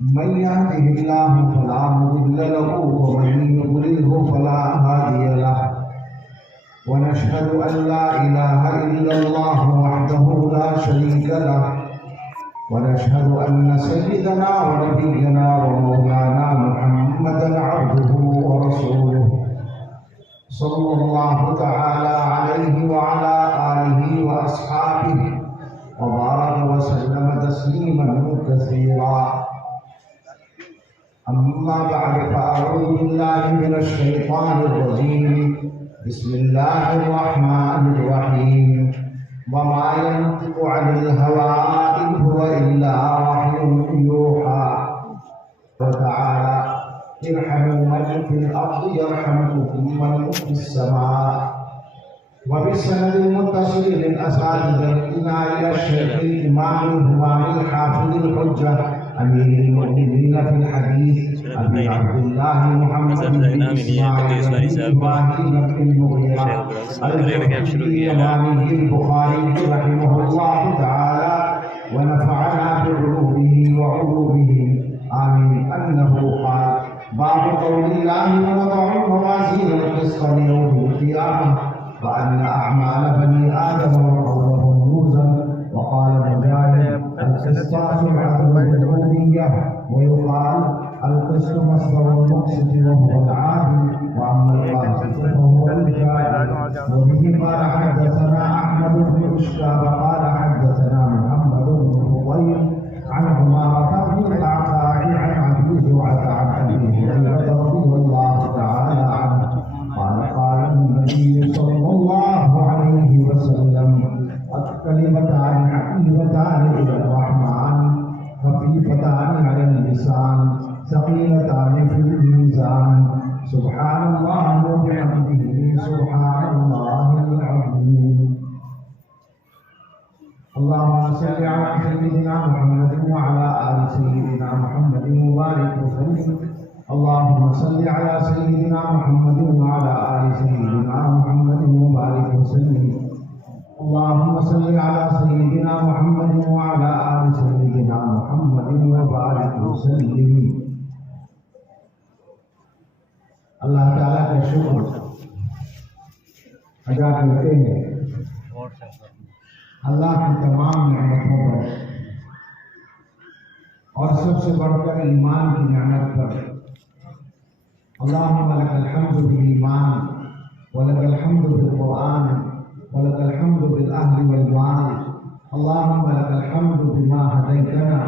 من يهده الله فلا مضل له ومن يضلله فلا هادي له ونشهد أن لا إله إلا الله وحده لا شريك له ونشهد أن سيدنا ونبينا ومولانا محمدا عبده ورسوله صلى الله تعالى عليه وعلى آله وأصحابه وبارك وسلم تسليما كثيرا. أما بعد فأعوذ بالله من الشيطان الرجيم. بسم الله الرحمن الرحيم. وما ينطق عن الهوى إن هو إلا وحي يوحى. وتعالى ارحموا من في الأرض يرحمكم من في السماء. وبالسند المتصل للأساتذتنا إلى الشيخ الإمام الهمام الحافظ الحجة أمير المؤمنين في الحديث أبي عبد الله محمد بن إسماعيل بن إبراهيم بن المغيرة الإمام البخاري رحمه الله تعالى ونفعنا بعلومه وعلومه آمين أنه قال: باب قول الله ووضع الموازين القسط ليوم القيامة وأن أعمال بني آدم وقولهم يوزن. وقال مجاهد: القسطاس العدل الربوبية. ويقال القسط مصدر المقسط وهو العادل، وأما القاسط فهو الجاهل. وبه قال حدثنا أحمد بن أشكاب قال حدثنا محمد بن فضيل عن عمارة بن القعقاع عن أبي زرعة عن أبي هريرة رضي الله تعالى عنه قال: قال النبي صلى الله عليه وسلم: كلمتان حبيبتان إلى الرحمن خفيفتان على اللسان ثقيلتان في الميزان سبحان الله وبحمده سبحان الله العظيم. اللهم صل على سيدنا محمد وعلى آل سيدنا محمد وبارك وسلم. اللهم صل على سيدنا محمد وعلى آل سيدنا محمد وبارك وسلم. اللهم صل على سيدنا محمد وعلى آل سيدنا محمد وبارك وسلم. اللہ تعالیٰ کا شکر ادا کرتے ہیں اللہ کی تمام نعمتوں پر، اور سب سے بڑھ کر ایمان کی نعمت پر. اللہم لک الحمد بالایمان ولک الحمد بالقرآن ولك الحمد بالأهل والمال. اللهم لك الحمد بما هديتنا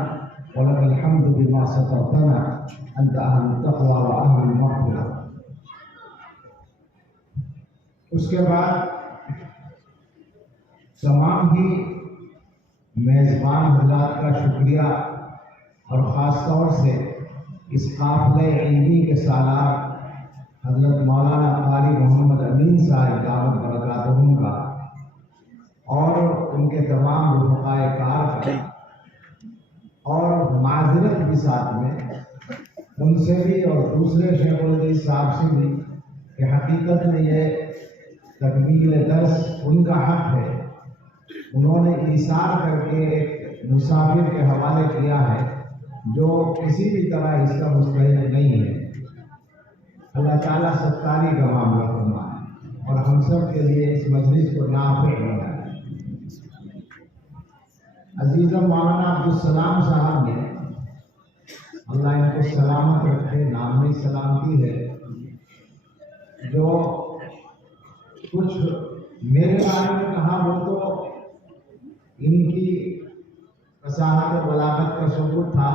ولك الحمد بما سترتنا. أنت أهل التقوى وأهل المغفرة. اس کے بعد تمام ہی میزبان حضرات کا شکریہ، اور خاص طور سے اس قافلہ علمی کے سالار حضرت مولانا قاری محمد امین صاحب دامت برکاتہم کا اور ان کے تمام رفقائے کار کا، اور معذرت بھی ساتھ میں ان سے بھی اور دوسرے شیخ الحدیث صاحب سے بھی کہ حقیقت میں یہ تکمیل درس ان کا حق ہے. انہوں نے ایثار کر کے ایک مسافر کے حوالے کیا ہے جو کسی بھی طرح اس کا مستحق نہیں ہے. اللہ تعالیٰ ستاری کا معاملہ فرمائے اور ہم سب کے لیے اس مجلس کو نافع بنائے. عزیزم مولانا عبدالسلام صاحب نے، اللہ ان کو سلامت رکھے، نام میں سلامتی ہے، جو کچھ میرے بارے میں کہا وہ تو ان کی فصاحت و بلاغت کا ثبوت تھا،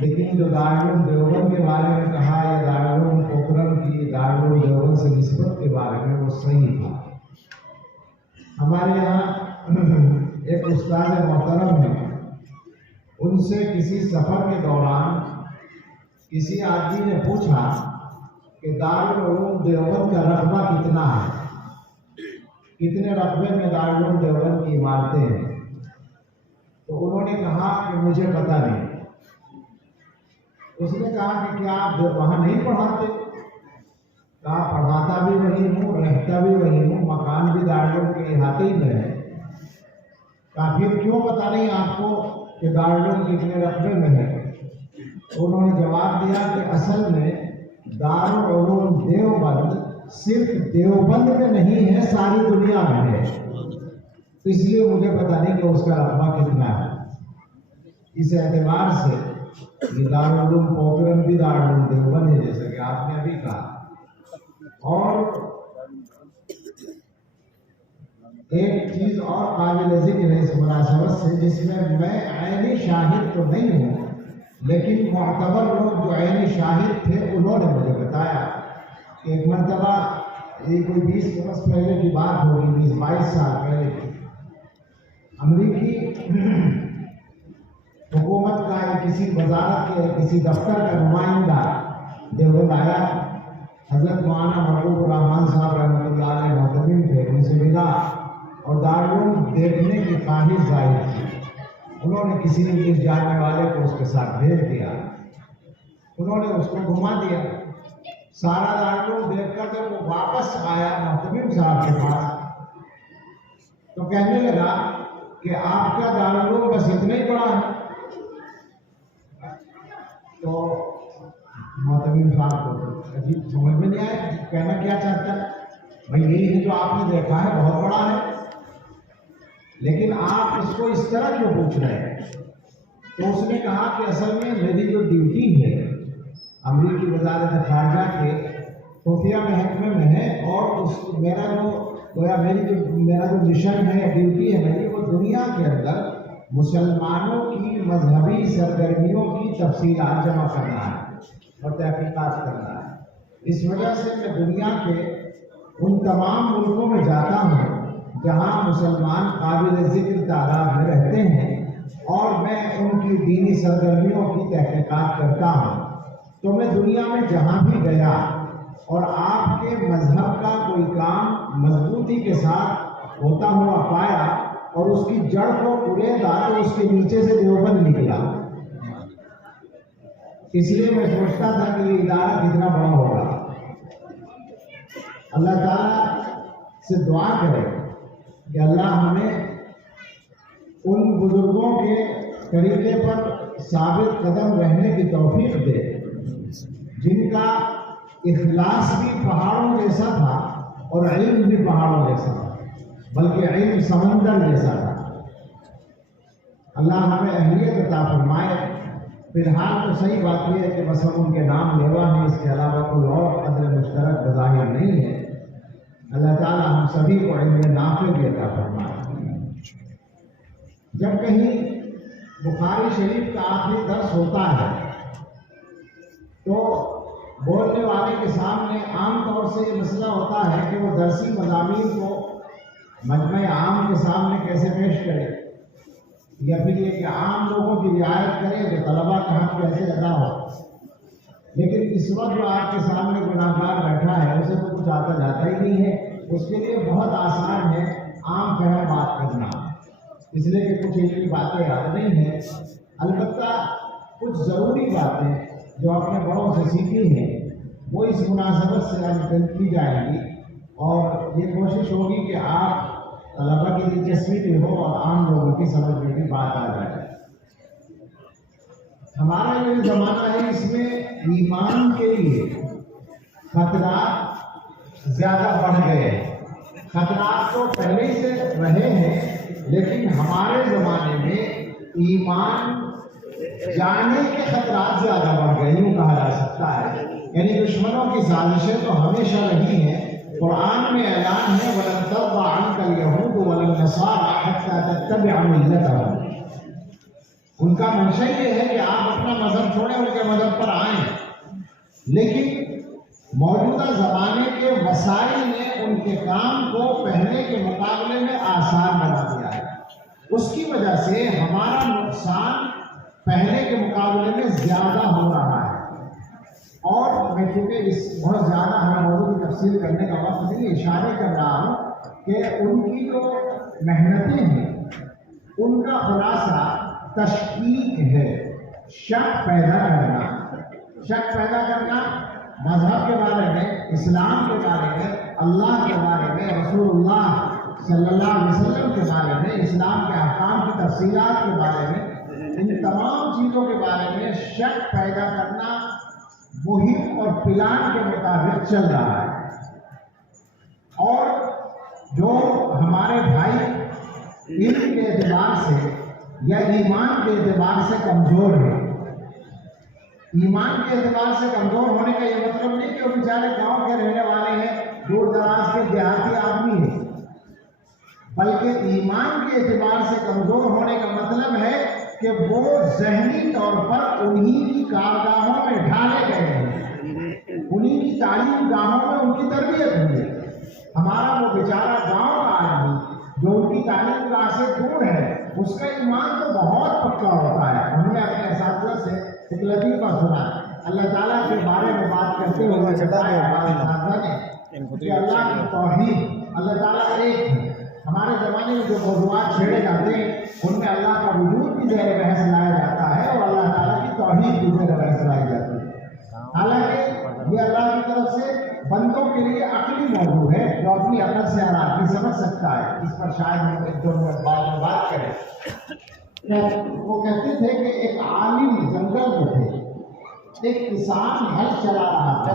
لیکن جو دارالعلوم دیوبند کے بارے میں کہا یا دارالعلوم پوکھرن کی دارالعلوم دیوبند سے نسبت کے بارے میں وہ صحیح تھا. ہمارے یہاں ایک استاد محترم ہیں، ان سے کسی سفر کے دوران کسی آدمی نے پوچھا کہ دارالعلوم دیوبند کا رقبہ کتنا ہے، کتنے رقبے میں دارالعلوم دیوبند کی عمارتیں ہیں. تو انہوں نے کہا کہ مجھے پتہ نہیں. اس نے کہا کہ کیا آپ وہاں نہیں پڑھاتے؟ کہا پڑھاتا بھی وہی ہوں، رہتا بھی وہی ہوں، مکان بھی دارالعلوم کے احاطے ہی میں ہے. کہا پھر کیوں پتہ نہیں آپ کو کہ دارالعلوم کتنے رقبے میں ہے؟ انہوں نے جواب دیا کہ اصل میں دارالعلوم دیوبند صرف دیوبند میں نہیں ہے، ساری دنیا میں ہے، اس لیے مجھے پتہ نہیں کہ اس کا رقبہ کتنا ہے۔ اس اعتبار سے یہ دارالعلوم پوکرن بھی دارالعلوم دیوبند ہے، جیسا کہ آپ نے ابھی کہا۔ اور ایک چیز اور قابل ذکر ہے اس مناسبت سے، جس میں عینی شاہد تو نہیں ہوں، لیکن معتبر لوگ جو عینی شاہد تھے انہوں نے مجھے بتایا کہ ایک مرتبہ، یہ کوئی 20 برس پہلے کی بات ہوگی، 20-22 سال پہلے کی، امریکی حکومت کا کسی وزارت کے کسی دفتر کا نمائندہ دیوبند آیا۔ حضرت مولانا محبوب الرحمان صاحب رحمۃ اللہ علیہ محتمم تھے، ان سے ملا اور دارالعلوم دیکھنے کی خواہش ظاہر کی۔ انہوں نے کسی انگلش جاننے والے کو اس کے ساتھ بھیج دیا، انہوں نے اس کو گھما دیا، سارا دارالعلوم دیکھ کر جب وہ واپس آیا محتمم صاحب کے پاس تو کہنے لگا کہ آپ کا دارالعلوم بس اتنا ہی بڑا ہے۔ تو محتمم صاحب کو عجیب سمجھ میں نہیں آیا کہنا کیا چاہتا ہے، بھائی یہی ہے جو آپ نے دیکھا ہے، بہت بڑا ہے، لیکن آپ اس کو اس طرح کیوں پوچھ رہے ہیں؟ تو اس نے کہا کہ اصل میں میری جو ڈیوٹی ہے امریکی وزارت خارجہ کے خفیہ محکمے میں ہے، اور میرا جو مشن ہے، ڈیوٹی ہے میری، وہ دنیا کے اندر مسلمانوں کی مذہبی سرگرمیوں کی تفصیلات جمع کرنا ہے اور تحقیقات کرنا ہے۔ اس وجہ سے میں دنیا کے ان تمام ملکوں میں جاتا ہوں جہاں مسلمان قابل ذکر تعداد میں رہتے ہیں، اور میں ان کی دینی سرگرمیوں کی تحقیقات کرتا ہوں۔ تو میں دنیا میں جہاں بھی گیا اور آپ کے مذہب کا کوئی کام مضبوطی کے ساتھ ہوتا ہوا پایا اور اس کی جڑ کو اڑیدا تو اس کے نیچے سے دیوبند نکلا۔ اس لیے میں سوچتا تھا کہ یہ ادارہ کتنا بڑا ہوگا۔ اللہ تعالیٰ سے دعا کرے کہ اللہ ہمیں ان بزرگوں کے طریقے پر ثابت قدم رہنے کی توفیق دے جن کا اخلاص بھی پہاڑوں جیسا تھا اور علم بھی پہاڑوں جیسا تھا، بلکہ علم سمندر جیسا تھا۔ اللہ ہمیں اہلیت عطا فرمائے۔ فی الحال تو صحیح بات یہ ہے کہ بس ہم ان کے نام لیوا ہیں، اس کے علاوہ کوئی اور قدر مشترک بظاہر نہیں ہے۔ اللہ تعالیٰ ہم سبھی کو علم نافع بھی عطا فرمائے۔ جب کہیں بخاری شریف کا آخری درس ہوتا ہے تو بولنے والے کے سامنے عام طور سے یہ مسئلہ ہوتا ہے کہ وہ درسی مضامین کو مجمع عام کے سامنے کیسے پیش کرے، یا پھر یہ کہ عام لوگوں کی رعایت کرے جو طلباء کا حق کیسے ادا ہو۔ لیکن اس وقت جو آپ کے سامنے گناہ گار بیٹھا ہے اسے تو کچھ آتا جاتا ہی نہیں ہے، اس کے لیے بہت آسان ہے عام فہم بات کرنا، اس لیے کہ کچھ اتنی باتیں یاد نہیں ہیں۔ البتہ کچھ ضروری باتیں جو اپنے بڑوں سے سیکھی ہیں وہ اس مناسبت سے آج کی جائیں گی، اور یہ کوشش ہوگی کہ آپ طلباء کی دلچسپی بھی ہو اور عام لوگوں کی سمجھ میں بھی بات آ جائے۔ ہمارا یہ زمانہ ہے، اس میں ایمان کے لیے خطرات زیادہ بڑھ گئے ہیں۔ خطرات تو پہلے ہی سے رہے ہیں، لیکن ہمارے زمانے میں ایمان جانے کے خطرات زیادہ بڑھ گئے، یوں کہا جا سکتا ہے۔ یعنی دشمنوں کی سازشیں تو ہمیشہ رہی ہیں۔ قرآن میں اعلان ہے وَلَن تَرْضَىٰ عَنْكَ الْيَهُودُ وَلَا النَّصَارَىٰ حَتَّىٰ تَتَّبِعَ مِلَّتَهُمْ۔ ان کا منشا یہ ہے کہ آپ اپنا مذہب چھوڑیں، ان کے مذہب پر آئیں، لیکن موجودہ زمانے کے وسائل نے ان کے کام کو پہلے کے مقابلے میں آسان بنا دیا ہے۔ اس کی وجہ سے ہمارا نقصان پہلے کے مقابلے میں زیادہ ہو رہا ہے۔ اور میں چونکہ اس بہت زیادہ ہمیں موضوع کی تفصیل کرنے کا وقت نہیں، اشارے کر رہا ہوں کہ ان کی جو محنتیں ہیں ان کا خلاصہ تشکیک ہے، شک پیدا کرنا مذہب کے بارے میں، اسلام کے بارے میں، اللہ کے بارے میں، رسول اللہ صلی اللہ علیہ وسلم کے بارے میں، اسلام کے احکام کی تفصیلات کے بارے میں ان تمام چیزوں کے بارے میں شک پیدا کرنا مہم اور پلان کے مطابق چل رہا ہے. اور جو ہمارے بھائی علم کے اعتبار سے یا ایمان کے اعتبار سے کمزور ہے، ایمان کے اعتبار سے کمزور ہونے کا یہ مطلب نہیں کہ وہ بیچارے گاؤں کے رہنے والے ہیں، دور دراز کے دیہاتی آدمی ہیں، بلکہ ایمان کے اعتبار سے کمزور ہونے کا مطلب ہے کہ وہ ذہنی طور پر انہی کی کارگاہوں میں ڈھالے گئے ہیں، انہی کی تعلیم گاہوں میں ان کی تربیت ہوئی ہے. ہمارا وہ بیچارہ گاؤں کا آدمی جو ان کی تعلیم گاہ سے دور ہے، اس کا ایمان تو بہت پکا ہوتا ہے. ہم نے اپنے اساتذہ سے ایک لطیفہ سنا، اللہ تعالیٰ کے بارے میں بات کرتے ہوئے اساتذہ نے کہ اللہ کی توحید، اللہ تعالیٰ ایک ہے. ہمارے زمانے میں جو موضوعات چھیڑے جاتے ہیں ان میں اللہ کا وجود بھی زیر بحث لایا جاتا ہے اور اللہ تعالیٰ کی توحید بھی زیر بحث لائی جاتی ہے. حالانکہ یہ اللہ کی طرف سے بندوں کے لیے عقلی موضوع ہے جو اپنی عقل سے ہر آدمی سمجھ سکتا ہے. اس پر شاید ہم ایک دو منٹ بعد میں بات کریں. وہ کہتے تھے کہ ایک عالم جنگل میں تھے، ایک کسان ہل چلا رہا تھا.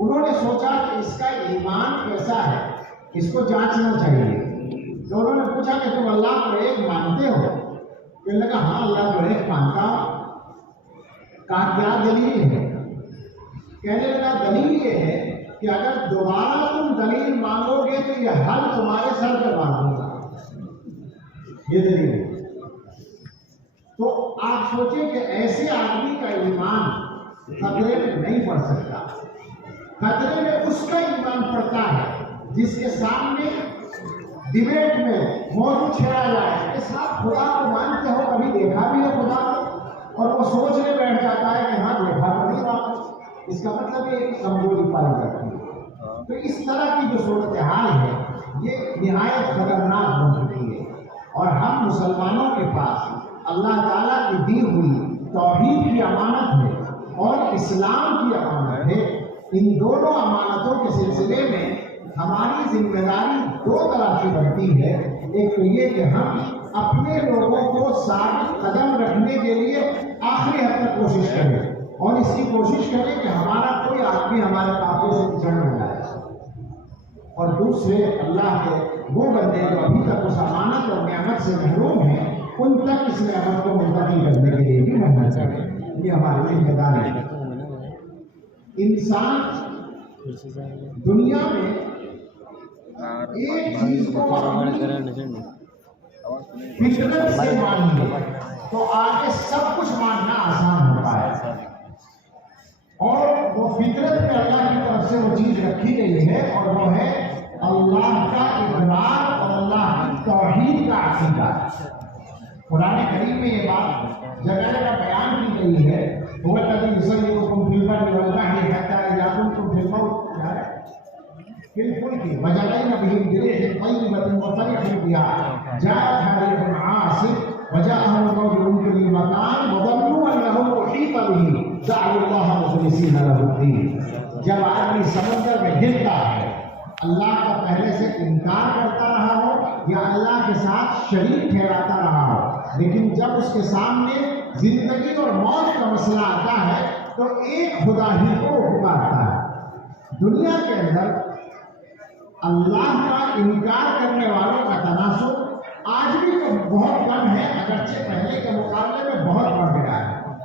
انہوں نے سوچا کہ اس کا ایمان کیسا ہے، اس کو جانچنا چاہیے. تو انہوں نے پوچھا کہ تم اللہ کو ایک مانتے ہو؟ کہنے لگا ہاں اللہ کو ایک مانتا ہوں. کہا کیا دلیل ہے؟ کہنے لگا دلیل یہ ہے کہ اگر دوبارہ تم دلیل مانگو گے تو یہ حل تمہارے سر پہ مانگوں گا. یہ دلیل ہے. تو آپ سوچیں کہ ایسے آدمی کا ایمان خطرے میں نہیں پڑ سکتا. خطرے میں اس کا ایمان پڑتا ہے جس کے سامنے ڈیبیٹ میں موضوع چھیڑا جائے کہ صاحب خدا کو مانتے ہو، کبھی دیکھا بھی ہے خدا کو، اور وہ سوچنے بیٹھ جاتا ہے کہ ہاں دیکھا تو نہیں بات. اس کا مطلب یہ کمزوری پائی جاتی ہے. تو اس طرح کی جو صورتحال ہے یہ نہایت خطرناک بن چکی ہے. اور ہم مسلمانوں کے پاس اللہ تعالیٰ کی دی ہوئی توحید کی امانت ہے اور اسلام کی امانت ہے. ان دونوں امانتوں کے سلسلے میں ہماری ذمہ داری دو طرح سے بنتی ہے. ایک تو یہ کہ ہم اپنے لوگوں کو ثابت قدم رکھنے کے لیے آخری حد تک کوشش کریں اور اس کی کوشش کریں کہ ہمارا کوئی آدمی ہمارے قافلے سے پچھڑ نہ جائے. اور دوسرے اللہ کے وہ بندے جو ابھی تک اس امانت اور نعمت سے محروم ہیں ان تک اس نعمت کو منتقل کرنے کے لیے بھی محنت کریں. یہ ہماری ذمہ داری ہے. انسان دنیا میں ایک چیز کو فطرت سے مان لے تو آگے سب کچھ ماننا آسان ہوتا ہے. اور وہ فطرت میں اللہ کی طرف سے وہ چیز رکھی گئی ہے اور وہ ہے اللہ کا اقرار اور اللہ کی توحید کا عقیدہ. قرآن کریم میں یہ بات جگہ جگہ بیان کی گئی ہے. وہ الذی یصورکم فی البر والبحر حتی اذا کنتم فی الموت فی الفلک وجرین بهم بريح طیبة وفرحوا بها جاءتها ريح عاصف وجاءهم الموج من كل مكان وظنوا انه احيط بهم دعوا الله مخلصین له الدین. جب آدمی سمندر میں گرتا ہے اللہ کا پہلے سے انکار کرتا رہا ہو یا اللہ کے ساتھ شریک ٹھہراتا رہا ہو، لیکن جب اس کے سامنے زندگی اور موت کا مسئلہ آتا ہے تو ایک خدا ہی کو پکارتا ہے. دنیا کے اندر اللہ کا انکار کرنے والوں کا تناسب آج بھی بہت کم ہے، اگرچہ پہلے کے مقابلے میں بہت بڑھ گیا ہے.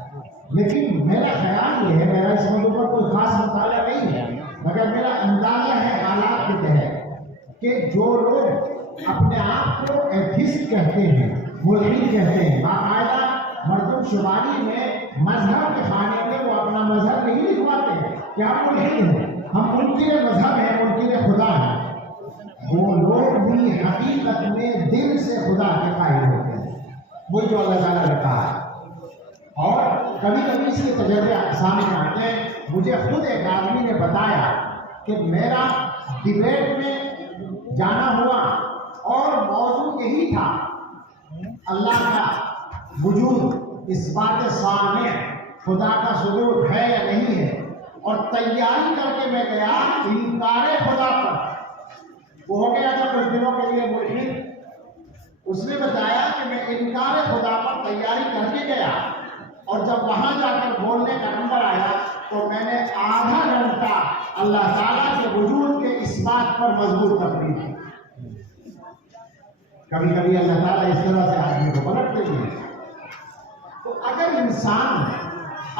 لیکن میرا خیال یہ ہے، میرا اس موضوع پر کوئی خاص مطالعہ نہیں ہے مگر میرا اندازہ ہے حالات کے تحت کہ جو لوگ اپنے آپ کو ایتھسٹ کہتے ہیں، ملحد کہتے ہیں، باقاعدہ مردم شماری میں مذہب کے خانے میں وہ اپنا مذہب نہیں لکھواتے ہیں کہ ہم ملحد ہیں، ہم منکر مذہب ہیں، منکر خدا ہیں. وہ لوگ بھی حقیقت میں دل سے خدا کے قائل ہوتے ہیں، وہی جو اللہ تعالیٰ نے کہا ہے. اور کبھی کبھی اس کے تجربے سامنے آتے ہیں. مجھے خود ایک آدمی نے بتایا کہ میرا ڈیبیٹ میں جانا ہوا اور موضوع یہی تھا اللہ کا وجود، اس بات سامنے خدا کا ثبوت ہے یا نہیں ہے، اور تیاری کر کے میں گیا انکار خدا پر. وہ ہو گیا تھا کچھ دنوں کے لیے ملحد، اس نے بتایا کہ میں انکار خدا پر تیاری کر کے گیا اور جب وہاں جا کر بولنے کا نمبر آیا تو میں نے آدھا گھنٹہ اللہ تعالیٰ کے وجود کے اس بات پر مضبوط تقریر کی۔ کبھی کبھی اللہ تعالیٰ اس طرح سے آدمی کو پلٹ دیتے ہیں۔ تو اگر انسان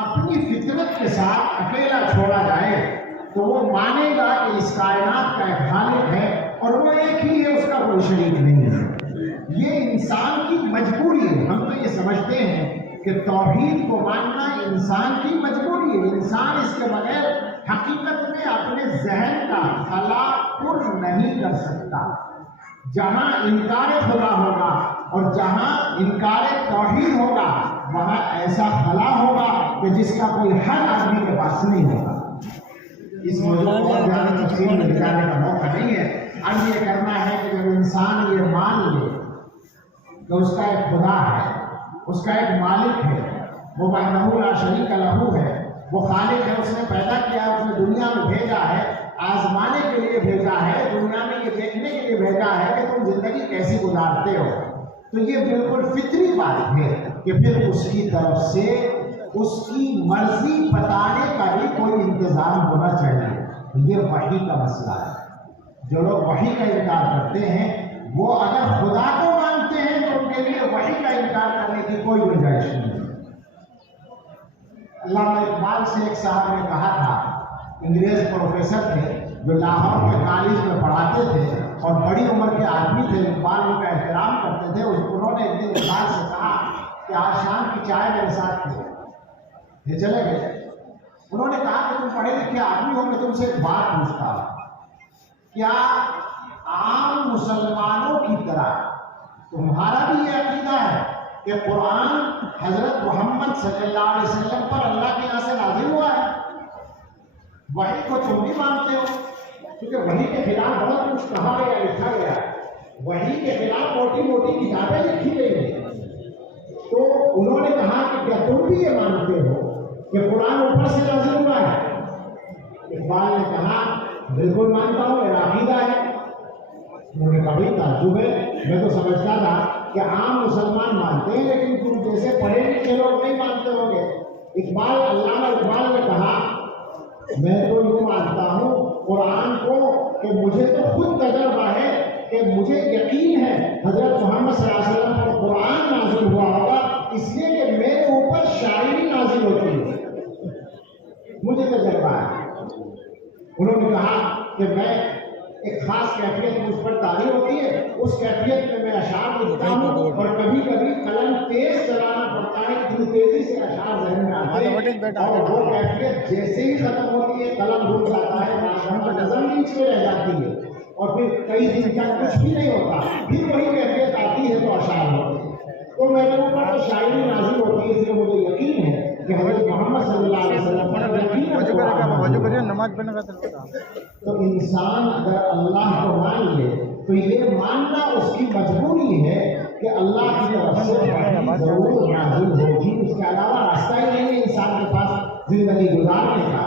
اپنی فطرت کے ساتھ اکیلا چھوڑا جائے تو وہ مانے گا کہ اس کائنات کا ایک خالق ہے اور وہ ایک ہی ہے، اس کا کوئی شریک نہیں ہے۔ یہ انسان کی مجبوری ہے۔ ہم تو یہ سمجھتے ہیں کہ توحید کو ماننا انسان کی مجبوری ہے، انسان اس کے بغیر حقیقت میں اپنے ذہن کا خلا پر نہیں کر سکتا۔ جہاں انکار خدا ہوگا اور جہاں انکار توحید ہوگا وہاں ایسا خلا ہوگا کہ جس کا کوئی حل آدمی کے پاس نہیں ہوگا۔ اس موضوع کو اور زیادہ تفصیل میں دکھانے کا موقع نہیں ہے۔ اب یہ کرنا ہے کہ جب انسان یہ مان لے کہ اس کا ایک خدا ہے، اس کا ایک مالک ہے، وہ وحدہ لا شریک لہ ہے، وہ خالق ہے، اس نے پیدا کیا ہے، اس نے دنیا میں بھیجا ہے، آزمانے کے لیے بھیجا ہے، دنیا میں یہ دیکھنے کے لیے بھیجا ہے کہ تم زندگی کیسی گزارتے ہو، تو یہ بالکل فطری بات ہے کہ پھر اس کی طرف سے اس کی مرضی بتانے کا بھی کوئی انتظام ہونا چاہیے۔ یہ وحی کا مسئلہ ہے۔ جو لوگ وحی کا انکار کرتے ہیں وہ اگر خدا کو مانتے ہیں تو ان کے لیے وحی کا انکار کرنے کی کوئی گنجائش نہیں ہے۔ علامہ اقبال سے ایک صاحب نے کہا تھا، انگریز پروفیسر تھے جو لاہور کے کالج میں پڑھاتے تھے اور بڑی عمر کے آدمی تھے، اقبال ان کا احترام کرتے تھے۔ انہوں نے ایک دن اقبال سے کہا کہ آج شام کی چائے میرے ساتھ تھے، یہ چلے گئے۔ انہوں نے کہا کہ تم پڑھے لکھے آدمی ہو، میں تم سے ایک بات پوچھتا ہوں، کیا عام مسلمانوں کی طرح تمہارا بھی یہ عقیدہ ہے کہ قرآن حضرت محمد صلی اللہ علیہ وسلم پر اللہ کے یہاں سے نازل ہوا ہے؟ وحی کو تم بھی مانتے ہو؟ کیونکہ وحی کے خلاف بہت کچھ کہا گیا، لکھا گیا ہے، وحی کے خلاف موٹی موٹی کتابیں لکھی گئی ہیں۔ تو انہوں نے کہا کہ کیا تم بھی یہ مانتے ہو کہ قرآن اوپر سے نازل ہوا ہے؟ اقبال نے کہا بالکل مانتا ہوں، میرا عقیدہ ہے۔ انہوں نے کہا بھائی تعجب ہے، میں تو سمجھتا تھا کہ عام مسلمان مانتے ہیں لیکن تم جیسے پڑھے لکھے لوگ نہیں مانتے ہوں گے۔ علامہ اقبال نے کہا میں تو یوں مانتا ہوں قرآن کو کہ مجھے تو خود تجربہ ہے کہ مجھے یقین ہے حضرت محمد صلی اللہ علیہ وسلم پر قرآن نازل ہوا ہوگا، اس لیے کہ میرے اوپر شاعری نازل ہوتی ہے، مجھے تجربہ ہے۔ انہوں نے کہا کہ میں ایک خاص کیفیت مجھ پر طاری ہوتی ہے، اس کیفیت میں اشعار لکھتا ہوں اور کبھی کبھی قلم تیز چلانا پڑتا ہے، اتنی تیزی سے اشعار ذہن میں آتے ہیں اور وہ کیفیت جیسے ہی ختم ہوتی ہے قلم رک جاتا ہے، نظم نیچ میں رہ جاتی ہے اور پھر کئی دن تک کچھ بھی نہیں ہوتا، پھر وہی کیفیت آتی ہے تو اشعار ہوتے ہیں۔ تو میرے اوپر تو شاعری نازل ہوتی ہے، اس لیے مجھے یقین ہے کہ حضرت محمد صلی اللہ علیہ وسلم تو انسان اگر اللہ کو مان لے تو یہ ماننا اس کی مجبوری ہے کہ اللہ کی طرف سے ضرور نازل ہوگی، اس کے علاوہ راستہ ہی نہیں ہے انسان کے پاس زندگی گزارنے کا۔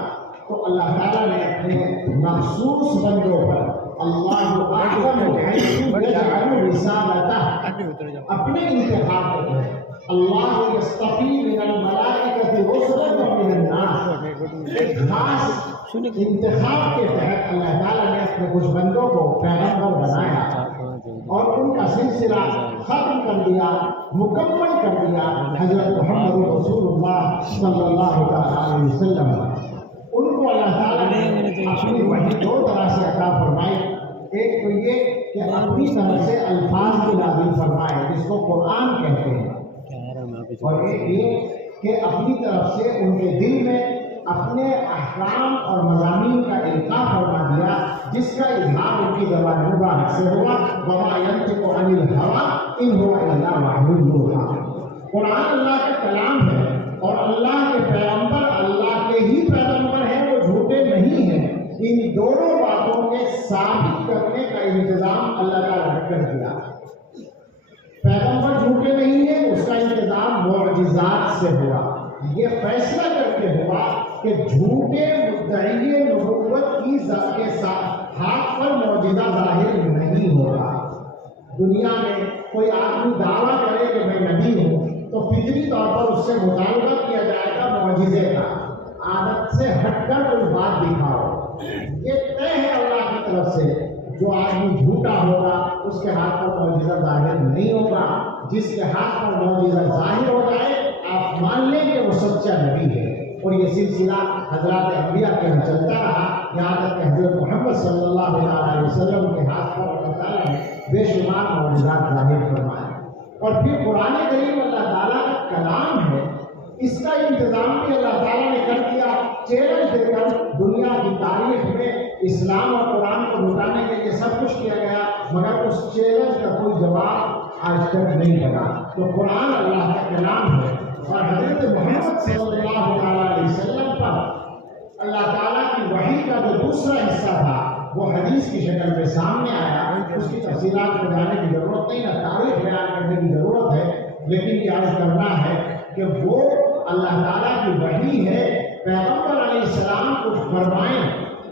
تو اللہ تعالیٰ نے اپنے مخصوص بندوں پر اللہ اعظم یجعل رسالتہ اپنے انتخاب کرتے ہیں۔ اللہ یصطفی من الملائکۃ رسلا ومن الناس، ایک خاص انتخاب کے تحت اللہ تعالیٰ نے اپنے کچھ بندوں کو پیغمبر بنایا اور ان کا سلسلہ ختم کر دیا، مکمل کر دیا حضرت محمد رسول اللہ صلی اللہ علیہ وسلم۔ ان کو اللہ تعالیٰ نے اپنی وحی دو طرح سے عطا فرمائی، ایک تو یہ کہ اپنی طرف سے الفاظ بھی نازل فرمائے جس کو قرآن کہتے ہیں، اور ایک یہ کہ اپنی طرف سے ان کے دل میں اپنے احکام اور مضامین کا القاء فرما دیا جس کا اظہار ان کی زبان مبارک سے ہوا۔ وما ينطق عن الهوى ان هو الا وحی یوحی، قرآن اللہ کا کلام ہے اور اللہ کے پیغمبر اللہ کے ہی پیغمبر ہیں، وہ جھوٹے نہیں ہیں۔ ان دونوں باتوں کے ثابت کرنے کا انتظام اللہ تعالیٰ نے کر دیا۔ پیغمبر جھوٹے نہیں ہیں، اس کا انتظام معجزات سے ہوا۔ یہ فیصلہ کر کے ہوا کہ جھوٹے مدعی نبوت کی ذات کے ساتھ ہاتھ پر معجزہ ظاہر نہیں ہوگا، دنیا میں کوئی آدمی دعویٰ کرے کہ میں نبی ہوں تو فطری طور پر اس سے مطالبہ کیا جائے گا معجزے کا، عادت سے ہٹ کر کوئی بات دکھاؤ۔ یہ طے ہے اللہ کی طرف سے، جو آدمی جھوٹا ہوگا اس کے ہاتھ پر معجزہ ظاہر نہیں ہوگا، جس کے ہاتھ پر معجزہ ظاہر ہو جائے آپ مان لیں کہ وہ سچا نبی ہے۔ اور یہ سلسلہ حضرات انبیاء کے یہاں چلتا رہا، یہاں تک کہ حضرت محمد صلی اللہ علیہ وسلم کے ہاتھ پر اللہ تعالیٰ نے بے شمار معجزات ظاہر فرمائے۔ اور پھر قرآن کریم اللہ تعالیٰ کا کلام ہے، اس کا انتظام بھی اللہ تعالیٰ نے کر دیا، چیلنج دے کر دنیا کی تاریخ میں اسلام اور قرآن کو مٹانے کے لیے سب کچھ کیا گیا، مگر اس چیلنج کا کوئی جواب آج تک نہیں بنا۔ تو قرآن اللہ کا کلام ہے، اور حضرت محمد صلی اللہ علیہ وسلم پر اللہ تعالیٰ کی وحی کا جو دوسرا حصہ تھا وہ حدیث کی شکل میں سامنے آیا۔ اس کی تفصیلات میں جانے کی ضرورت نہیں ہے، تاریخ بیان کرنے کی ضرورت ہے، لیکن یہ عرض کرنا ہے کہ وہ اللہ تعالیٰ کی وحی ہے۔ پیغمبر علیہ السلام کچھ فرمائیں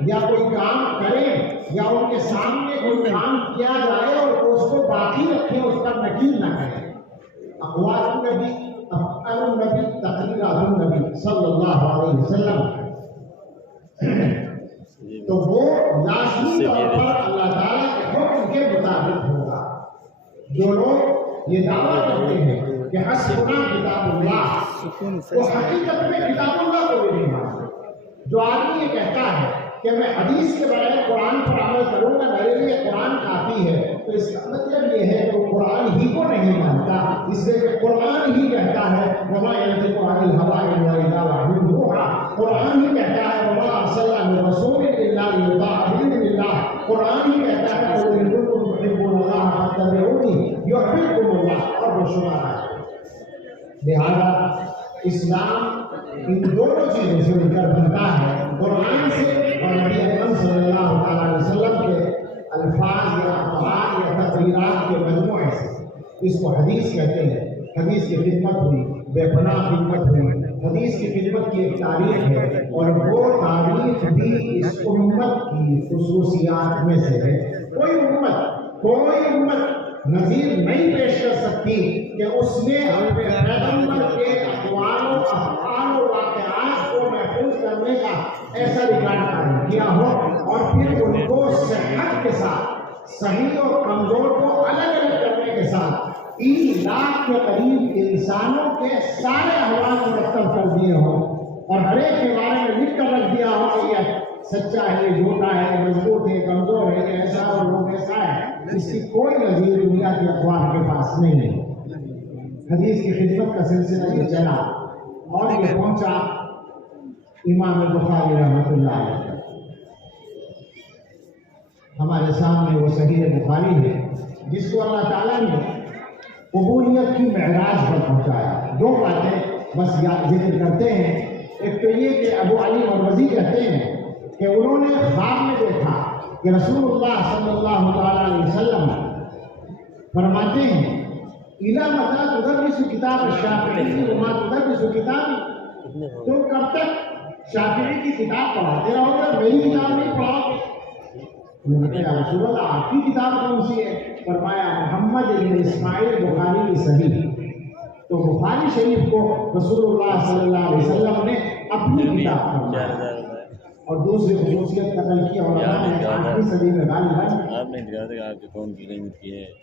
یا کوئی کام کریں یا ان کے سامنے کوئی کام کیا جائے اور اس کو باقی رکھیں، اس پر نکیر نہ کریں۔ اقوال النبی، افعال النبی، تقریرات النبی صلی اللہ علیہ وسلم، تو وہ لازمی طور پر اللہ تعالیٰ کے حکم کے مطابق ہوگا۔ جو لوگ یہ دعویٰ کرتے ہیں کہ حسبنا کتاب اللہ، وہ حقیقت میں کتاب اللہ کو بھی نہیں مانتے۔ جو آدمی یہ کہتا ہے کہ میں حدیث کے بغیر قرآن پر عمل کروں گا، میرے لیے قرآن کافی ہے، تو اس کا مطلب یہ ہے کہ وہ قرآن ہی کو نہیں مانتا، اس لیے کہ قرآن ہی کہتا ہے وما ينطق عن الهوى إن هو إلا وحي يوحى، قرآن ہی کہتا ہے وما أرسلنا من رسول إلا ليطاع بإذن الله، قرآن ہی کہتا ہے قل إن كنتم تحبون الله فاتبعوني يحببكم الله، اور وہ شمار ہے۔ لہذا اسلام ان دونوں چیزوں سے مل کر بنتا ہے، قرآن سے اور نبی اکرم صلی اللہ علیہ وسلم کے الفاظ یا افعال یا تقریرات کے مجموعے سے۔ اس کو حدیث کہتے ہیں۔ حدیث کی خدمت ہوئی، بے پناہ خدمت ہوئی۔ حدیث کی خدمت کی ایک تاریخ ہے، اور وہ تاریخ بھی اس امت کی خصوصیات میں سے ہے۔ کوئی امت نظیر نہیں پیش کر سکتی کہ اس نے اپنے پیغمبر کے اقوال و افعال و واقعات کو محفوظ کرنے کا ایسا ریکارڈ قائم کیا ہو، اور پھر ان کو صحت کے ساتھ، صحیح اور کمزور کو الگ الگ کرنے کے ساتھ 3 لاکھ کے قریب انسانوں کے سارے احوال مرتب کر دیے ہوں، اور ہر ایک کے بارے میں لکھ کر رکھ دیا ہو کہ یہ سچا ہے، یہ جھوٹا ہے، مضبوط ہے، کمزور ہے، یہ ایسا اور وہ ایسا ہے۔ اس کی کوئی نظیر دنیا کے اخبار کے پاس نہیں ہے۔ حدیث کی خدمت کا سلسلہ یہ چلا اور یہ پہنچا امام بخاری رحمۃ اللہ علیہ۔ ہمارے سامنے وہ صحیح بخاری ہے جس کو اللہ تعالیٰ نے قبولیت کی معراج پر پہنچایا۔ 2 باتیں بس ذکر کرتے ہیں۔ ایک تو یہ کہ ابو علی مروزی کہتے ہیں کہ انہوں نے خواب میں دیکھا کہ رسول اللہ صلی اللہ تعالیٰ علیہ وسلم فرماتے ہیں اِلَى مَتَى تُدَرِّسُ کتاب الشافعی وما تُدَرِّسُ کتابی، تم کب تک شافعی کی کتاب پڑھاتے رہو گے، میری کتاب نہیں پڑھاؤ گے؟ انہوں نے کہا رسول اللہ آپ کی کتاب کون سی ہے؟ فرمایا محمد بن اسماعیل بخاری کی صحیح۔ تو بخاری شریف کو رسول اللہ صلی اللہ علیہ وسلم نے اپنی کتاب فرمایا۔ اور دوسری خصوصیت نقل کی علماء نے 8ویں صدی میں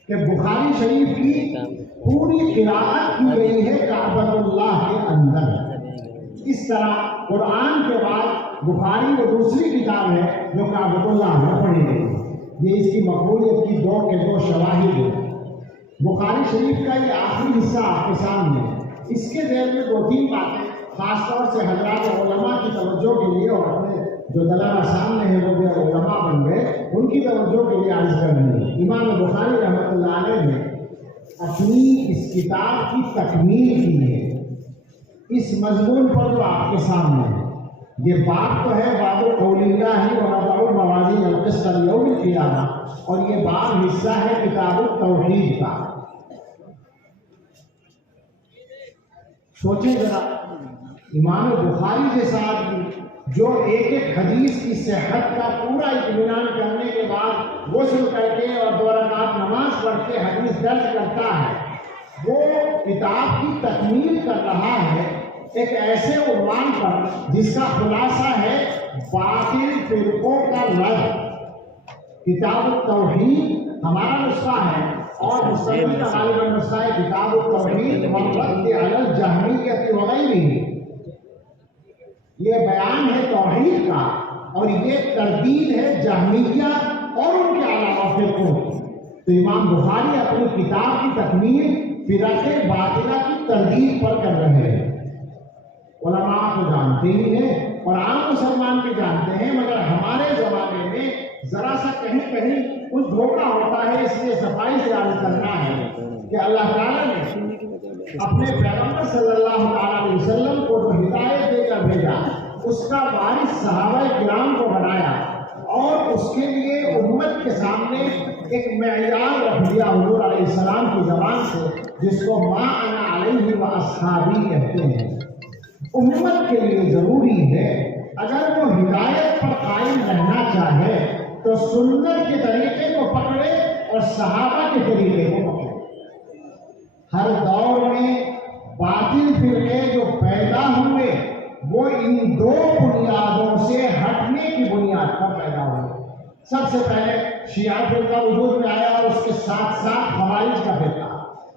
کہ بخاری شریف کی پوری قراءت کی گئی ہے کعبۃ اللہ کے اندر۔ اس طرح قرآن کے بعد بخاری وہ دوسری کتاب ہے جو کعبۃ اللہ میں پڑھی گئی۔ یہ اس کی مقبولیت کی 2 کے 2 شواہد ہیں۔ بخاری شریف کا یہ آخری حصہ آپ کے سامنے ہے۔ اس کے ذیل میں 2-3 باتیں خاص طور سے حضرات علماء کی توجہ کے لیے، اور اپنے جو دلالہ سامنے ہیں وہ بھی علماء بن گئے، ان کی توجہ کے لیے عرض کرنی ہے۔ امام بخاری رحمۃ اللہ علیہ نے اپنی اس کتاب کی تکمیل کی ہے اس مضمون پر جو آپ کے سامنے ہے۔ یہ باب تو ہے باب قول اللہ ونضع الموازین القسط لیوم القیامہ، اور یہ باب حصہ ہے کتاب التوحید کا۔ سوچیں ذرا، امام بخاری جیسا آدمی جو ایک ایک حدیث کی صحت کا پورا اطمینان کرنے کے بعد غسل کر کے اور 2 رکعت نماز پڑھ کے حدیث درج کرتا ہے، وہ کتاب کی تکمیل کر رہا ہے ایک ایسے عنوان پر جس کا خلاصہ ہے باطل فرقوں کا رد۔ کتاب التوحید ہمارا نسخہ ہے اور مستقبل کا غالباً نسخہ ہے کتاب التوحید والرد علی الجہمیۃ وغیرہ۔ یہ بیان ہے توحید کا اور یہ تردید ہے جہمیہ اور ان کے علاوہ فرقوں کی۔ تو امام بخاری اپنی کتاب کی تکمیل فرق باطلہ کی تردید پر کر رہے ہیں۔ علماء کو جانتے ہی ہیں اور عام مسلمان بھی جانتے ہیں، مگر ہمارے زمانے میں ذرا سا کہیں کچھ دھوکہ ہوتا ہے، اس لیے صفائی سے عرض کرنا ہے کہ اللہ تعالیٰ نے اپنے پیغمبر صلی اللہ علیہ وسلم کو جو ہدایت دے کر بھیجا اس کا وارث صحابہ کرام کو بنایا اور اس کے لیے امت کے سامنے ایک معیار رکھ دیا حضور علیہ السلام کی زبان سے، جس کو ما انا علیہ و اصحابی کہتے ہیں۔ امت کے لیے ضروری ہے اگر وہ ہدایت پر قائم رہنا چاہے تو سنت کے طریقے کو پکڑے اور صحابہ کے طریقے کو پکڑے۔ ہر دور میں باطل فرقے جو پیدا ہوئے وہ ان 2 بنیادوں سے ہٹنے کی بنیاد پر پیدا ہوئے۔ سب سے پہلے شیعہ فرقہ وجود میں آیا اور اس کے ساتھ ساتھ خوارج کا فرقہ۔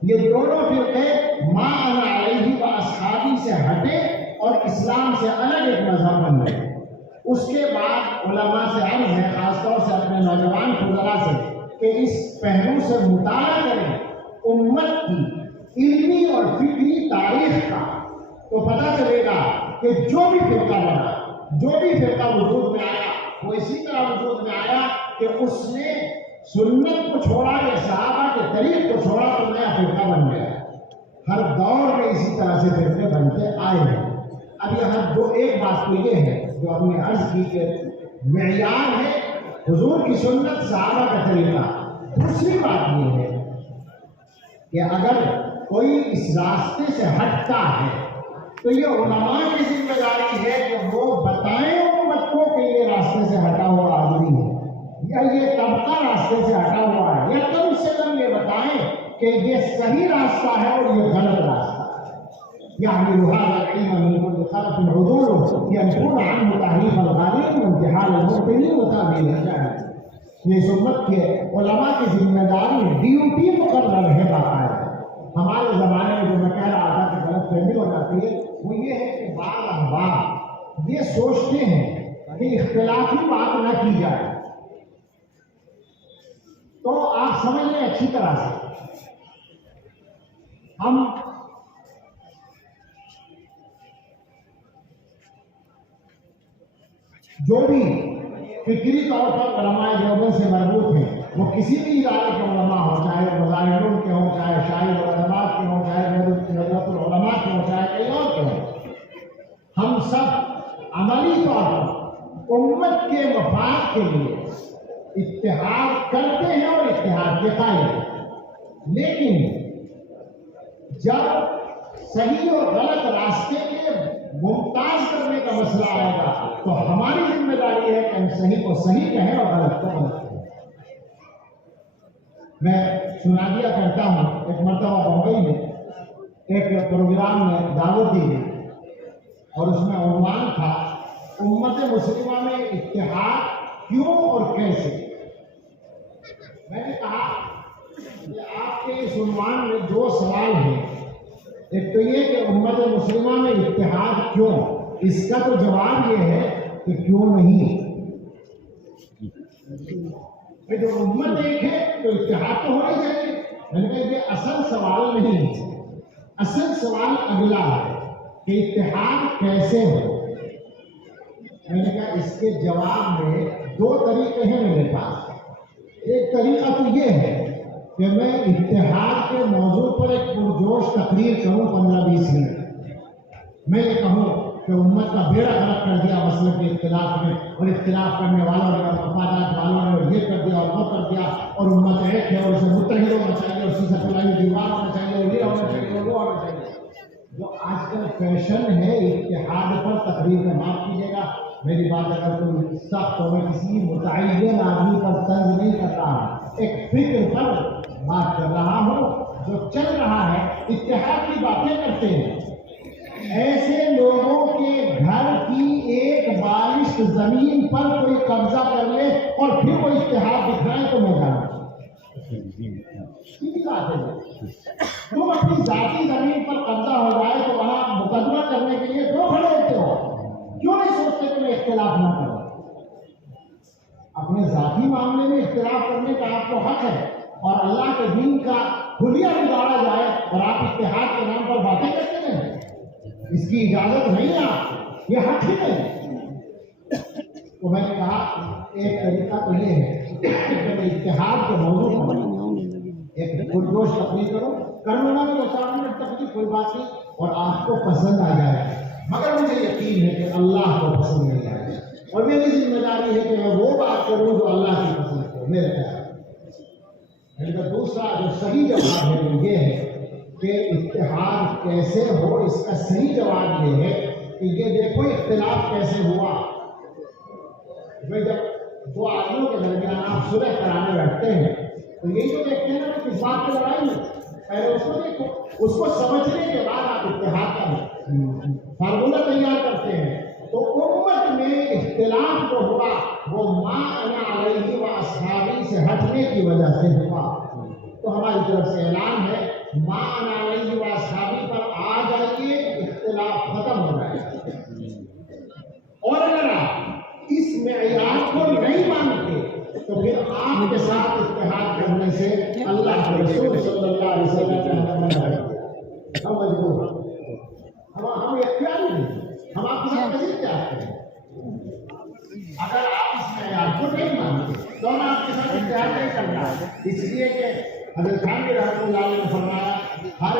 یہ دونوں فرقے ما انا علیہ و اصحابی سے ہٹے اور اسلام سے الگ ایک مذہب بن گئے۔ اس کے بعد علماء سے عرض ہے، خاص طور سے اپنے نوجوان فضلاء سے، کہ اس پہلو سے مطالعہ کریں امت کی علمی اور فکری تاریخ کا، تو پتہ چلے گا کہ جو بھی فرقہ بنا، جو بھی فرقہ وجود میں آیا وہ اسی طرح وجود میں آیا کہ اس نے سنت کو چھوڑا یا صحابہ کے طریق کو چھوڑا تو نیا فرقہ بن گیا۔ ہر دور میں اسی طرح سے فرقے بنتے آئے ہیں۔ اب یہاں ایک بات تو یہ ہے جو ہم نے عرض کی کہ معیار ہے حضور کی سنت، صحابہ کا طریقہ۔ دوسری بات یہ ہے کہ اگر کوئی اس راستے سے ہٹتا ہے تو یہ علماء کی ذمہ داری ہے کہ وہ بتائیں امت کو کہ یہ راستے سے ہٹا ہوا آدمی ہے یا یہ طبقہ راستے سے ہٹا ہوا ہے، یا کم سے کم یہ بتائیں کہ یہ صحیح راستہ ہے اور یہ غلط راستہ ہے۔ يعني هذا العلم من كل خلف عدول ينفون عنه تحريف الغالين وانتحال المبطلين وتأويل الجاهل۔ یہ امت کے علماء کی ذمہ داری ڈیوٹی مقرر ہے باقاعدہ۔ ہمارے زمانے میں جو میں کہہ رہا تھا کہ غلط فہمی ہو جاتی ہے وہ یہ ہے کہ بعض احباب یہ سوچتے ہیں کہ اختلافی بات نہ کی جائے، تو آپ سمجھ لیں اچھی طرح سے ہم جو بھی فکری طور پر علماء دیوبند سے مربوط ہیں، وہ کسی بھی ادارے کے علماء ہوں، چاہے مظاہرون کے ہوں، چاہے شاہی علماء کے ہوں، چاہے ندوۃ العلماء کے ہوں، چاہے کئی اور کے ہوں، ہم سب عملی طور پر امت کے مفاد کے لیے اتحاد کرتے ہیں اور اتحاد کے قائل ہیں۔ لیکن جب صحیح اور غلط راستے کے ممتاز کرنے کا مسئلہ آئے گا تو ہماری ذمہ داری ہے کہ ہم صحیح کو صحیح کہیں اور غلط کو غلط کہیں۔ میں سنا دیا کرتا ہوں، ایک مرتبہ بمبئی میں ایک پروگرام میں دعوت دی گئی اور اس میں عنوان تھا امت مسلمہ میں اتحاد کیوں اور کیسے۔ میں نے کہا کہ آپ کے اس عنوان میں 2 سوال ہیں، ایک تو یہ کہ امت مسلمہ میں اتحاد کیوں، اس کا تو جواب یہ ہے کہ کیوں نہیں۔ جو امت ایک ہے تو اتحاد تو ہونا چاہیے۔ میں نے کہا یہ اصل سوال نہیں ہے، اصل سوال اگلا ہے کہ اتحاد کیسے ہو۔ میں نے کہا اس کے جواب میں 2 طریقے ہیں میرے پاس۔ ایک طریقہ تو یہ ہے کہ میں اتحاد کے موضوع پر ایک پرجوش تقریر کروں 15-20 منٹ، میں یہ کہوں کہ امت کا بیڑا غرق کر دیا مسلک کے اختلاف میں، اور اختلاف کرنے والوں نے اور مفادات والوں نے یہ کر دیا اور وہ کر دیا، اور امت ایک ہے اور اسے متحد ہونا چاہیے اور اسی سے پلائی دیوار ہونا چاہیے اور یہ ہونا چاہیے اور وہ ہونا چاہیے۔ جو آج کل فیشن ہے اتحاد پر تقریر میں، معاف کیجیے گا میری بات اگر کوئی سخت ہو، میں کسی متعین آدمی پر طنز نہیں کر رہا، ایک فکر پر بات کر رہا ہوں جو چل رہا ہے، اتحاد کی باتیں کرتے ہیں۔ ایسے لوگوں کے گھر کی ایک بالش زمین پر کوئی قبضہ کر لے اور پھر وہ اتحاد دکھائے تو میں جانتا ہوں تم اپنی ذاتی زمین پر قبضہ ہو جائے تو وہاں مقدمہ کرنے کے لیے کیوں کھڑے ہوتے ہو؟ کیوں نہیں سوچتے کہ میں اختلاف نہ کروں؟ اپنے ذاتی معاملے میں اختلاف کرنے کا آپ کو حق ہے، اور اللہ کے دین کا کھلیا بگاڑا جائے اور آپ اتحاد کے نام پر باتیں کرتے ہیں، اس کی اجازت نہیں ہے، آپ یہ حق ہی نہیں۔ تو میں نے کہا ایک طریقہ تو یہ ہے کہ اتحاد کے موضوع پر ایک پرجوش تقریر کرو نا، تو 4 منٹ تک کی کوئی بات نہیں، اور آپ کو پسند آ جائے، مگر مجھے یقین ہے کہ اللہ کو پسند نہیں آئے گا، اور میری ذمہ داری ہے کہ میں وہ بات کروں جو اللہ کی پسند ہو میرے خیال۔ دوسرا جو صحیح جواب ہے وہ یہ ہے کہ اتحاد کیسے ہو، اس کا صحیح جواب یہ ہے کہ یہ دیکھو اختلاف کیسے ہوا۔ جب دو آدمیوں کے درمیان آپ صلح کرانے بیٹھتے ہیں تو یہی تو دیکھتے ہیں نا کہ کس بات پہ لڑائی ہے، پہلے اس کو دیکھو، اس کو سمجھنے کے بعد آپ اتحاد کا فارمولہ تیار کرتے ہیں۔ تو امت میں اختلاف جو ہوا وہ ما انا علیہ و اصحابی سے ہٹنے کی وجہ سے ہوا، تو ہماری طرف سے اعلان ہے ما انا علیہ و اصحابی پر آ جائیے، اختلاف ختم ہو جائے گا۔ اور اگر آپ اس معیار کو نہیں مانتے تو پھر آپ کے ساتھ اتحاد کرنے سے اللہ کے رسول صلی اللہ علیہ وسلم کا منع ہے، ہم مجبور ہیں، ہم اختیار نہیں، ہم آپ کے ساتھ کیسے چاہتے ہیں؟ اگر آپ اس معیار کو نہیں مانتے تو ہم آپ کے ساتھ اتحاد نہیں کرنا، اس لیے کہ حضرت خانوی رحمۃ اللہ علیہ نے فرمایا ہر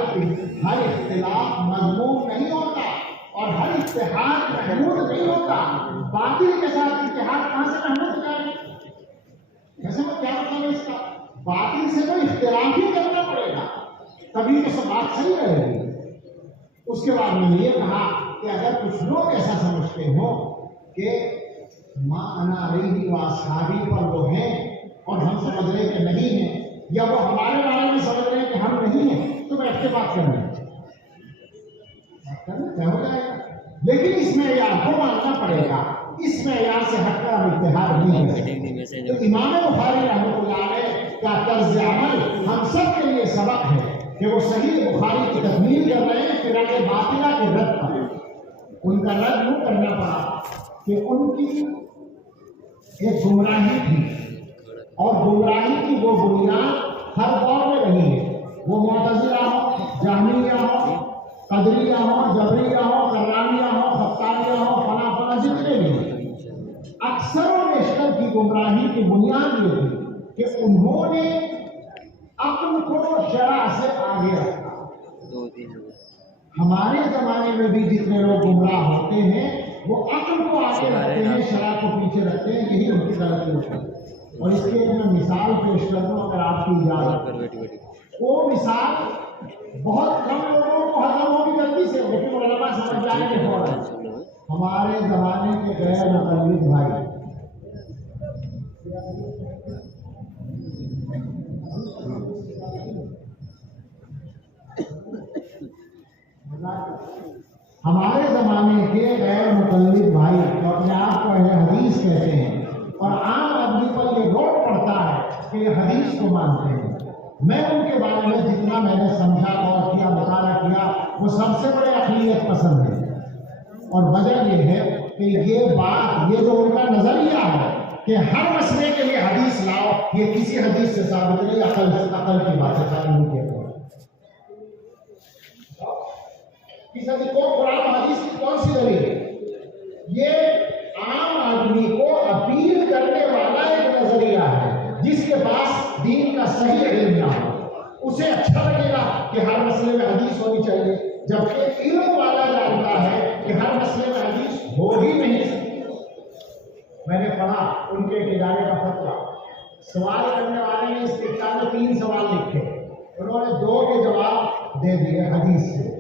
اختلاف مذموم نہیں ہوتا اور ہر اتحاد محمود نہیں ہوتا۔ باطل کے ساتھ اتحاد کہاں سے محمود ہو جائے؟ ویسے میں کیا بتاؤں اس کا، باطل سے تو اختلاف ہی کرنا پڑے گا تبھی تو سب بات صحیح رہے گی۔ اس کے بعد میں نے یہ کہا کہ اگر کچھ لوگ ایسا سمجھتے ہو کہ ما انا علیہ و اصحابی پر وہ ہیں اور ہم سمجھ رہے کہ نہیں ہیں، یا وہ ہمارے بارے میں سمجھ رہے ہیں کہ ہم نہیں ہیں، تو بیٹھ کے بات کرنا کیا ہو جائے گا، لیکن اس معیار کو ماننا پڑے گا، اس معیار سے ہٹ کر ہم اتحاد نہیں کر سکتے۔ تو امام بخاری رحمۃ اللہ علیہ کا طرز عمل ہم سب کے لیے سبق ہے کہ وہ صحیح بخاری کی تکمیل کر رہے ہیں فرق باطلہ کے رد پر۔ ان کا رد یوں کرنا پڑا کہ ان کی ایک گمراہی تھی، اور گمراہی کی وہ بنیاد ہر دور میں رہی ہے، وہ معتزلہ ہو، جہمیہ ہو، قدریہ ہو، جبریہ ہو، کرانیہ ہو، خطاریہ ہو، فلاں فلاں جتنے بھی، اکثر و بیشتر کی گمراہی کی بنیاد یہ تھی کہ انہوں نے عقل کو شرع سے آگے رکھا۔ ہمارے زمانے میں بھی جتنے لوگ گمراہ ہوتے ہیں وہ عقل کو آگے رکھتے ہیں، شرع کو پیچھے رکھتے ہیں، یہی ان کی غلطی ہوتی ہے۔ اور اس کی ایک میں مثال پیش کر دوں اگر آپ کی اجازت، وہ مثال بہت کم لوگوں کو ہضم ہوگی جلدی سے، لیکن علماء سمجھ جائیں گے فوراً۔ ہمارے زمانے کے غیر مقلد بھائی ہمارے زمانے کے غیر مقلد بھائی جو اپنے آپ کو اہل حدیث کہتے ہیں اور عام آدمی پر یہ روک پڑتا ہے کہ یہ حدیث کو مانتے ہیں، میں ان کے بارے میں جتنا میں نے سمجھا اور کیا مطالعہ کیا وہ سب سے بڑے اقلیت پسند ہے، اور وجہ یہ ہے کہ یہ بات، یہ جو ان کا نظریہ ہے کہ ہر مسئلے کے لیے حدیث لاؤ، یہ کسی حدیث سے ثابت نہیں، عقل کی بات ہے، خالی نہیں کہتے کسی کو قرآن حدیث کی کون سی دلیل ہے؟ یہ عام آدمی کو اپیل کرنے والا ایک نظریہ ہے، جس کے پاس دین کا صحیح علم نہ ہو اسے اچھا لگے گا کہ ہر مسئلے میں حدیث ہونی چاہیے، جبکہ علم والا جانتا ہے کہ ہر مسئلے میں حدیث ہو ہی نہیں سکتی۔ میں نے پڑھا ان کے ایک ادارے کا فتویٰ، سوال کرنے والے نے اس کتاب میں 3 سوال لکھے، انہوں نے 2 کے جواب دے دیے حدیث سے،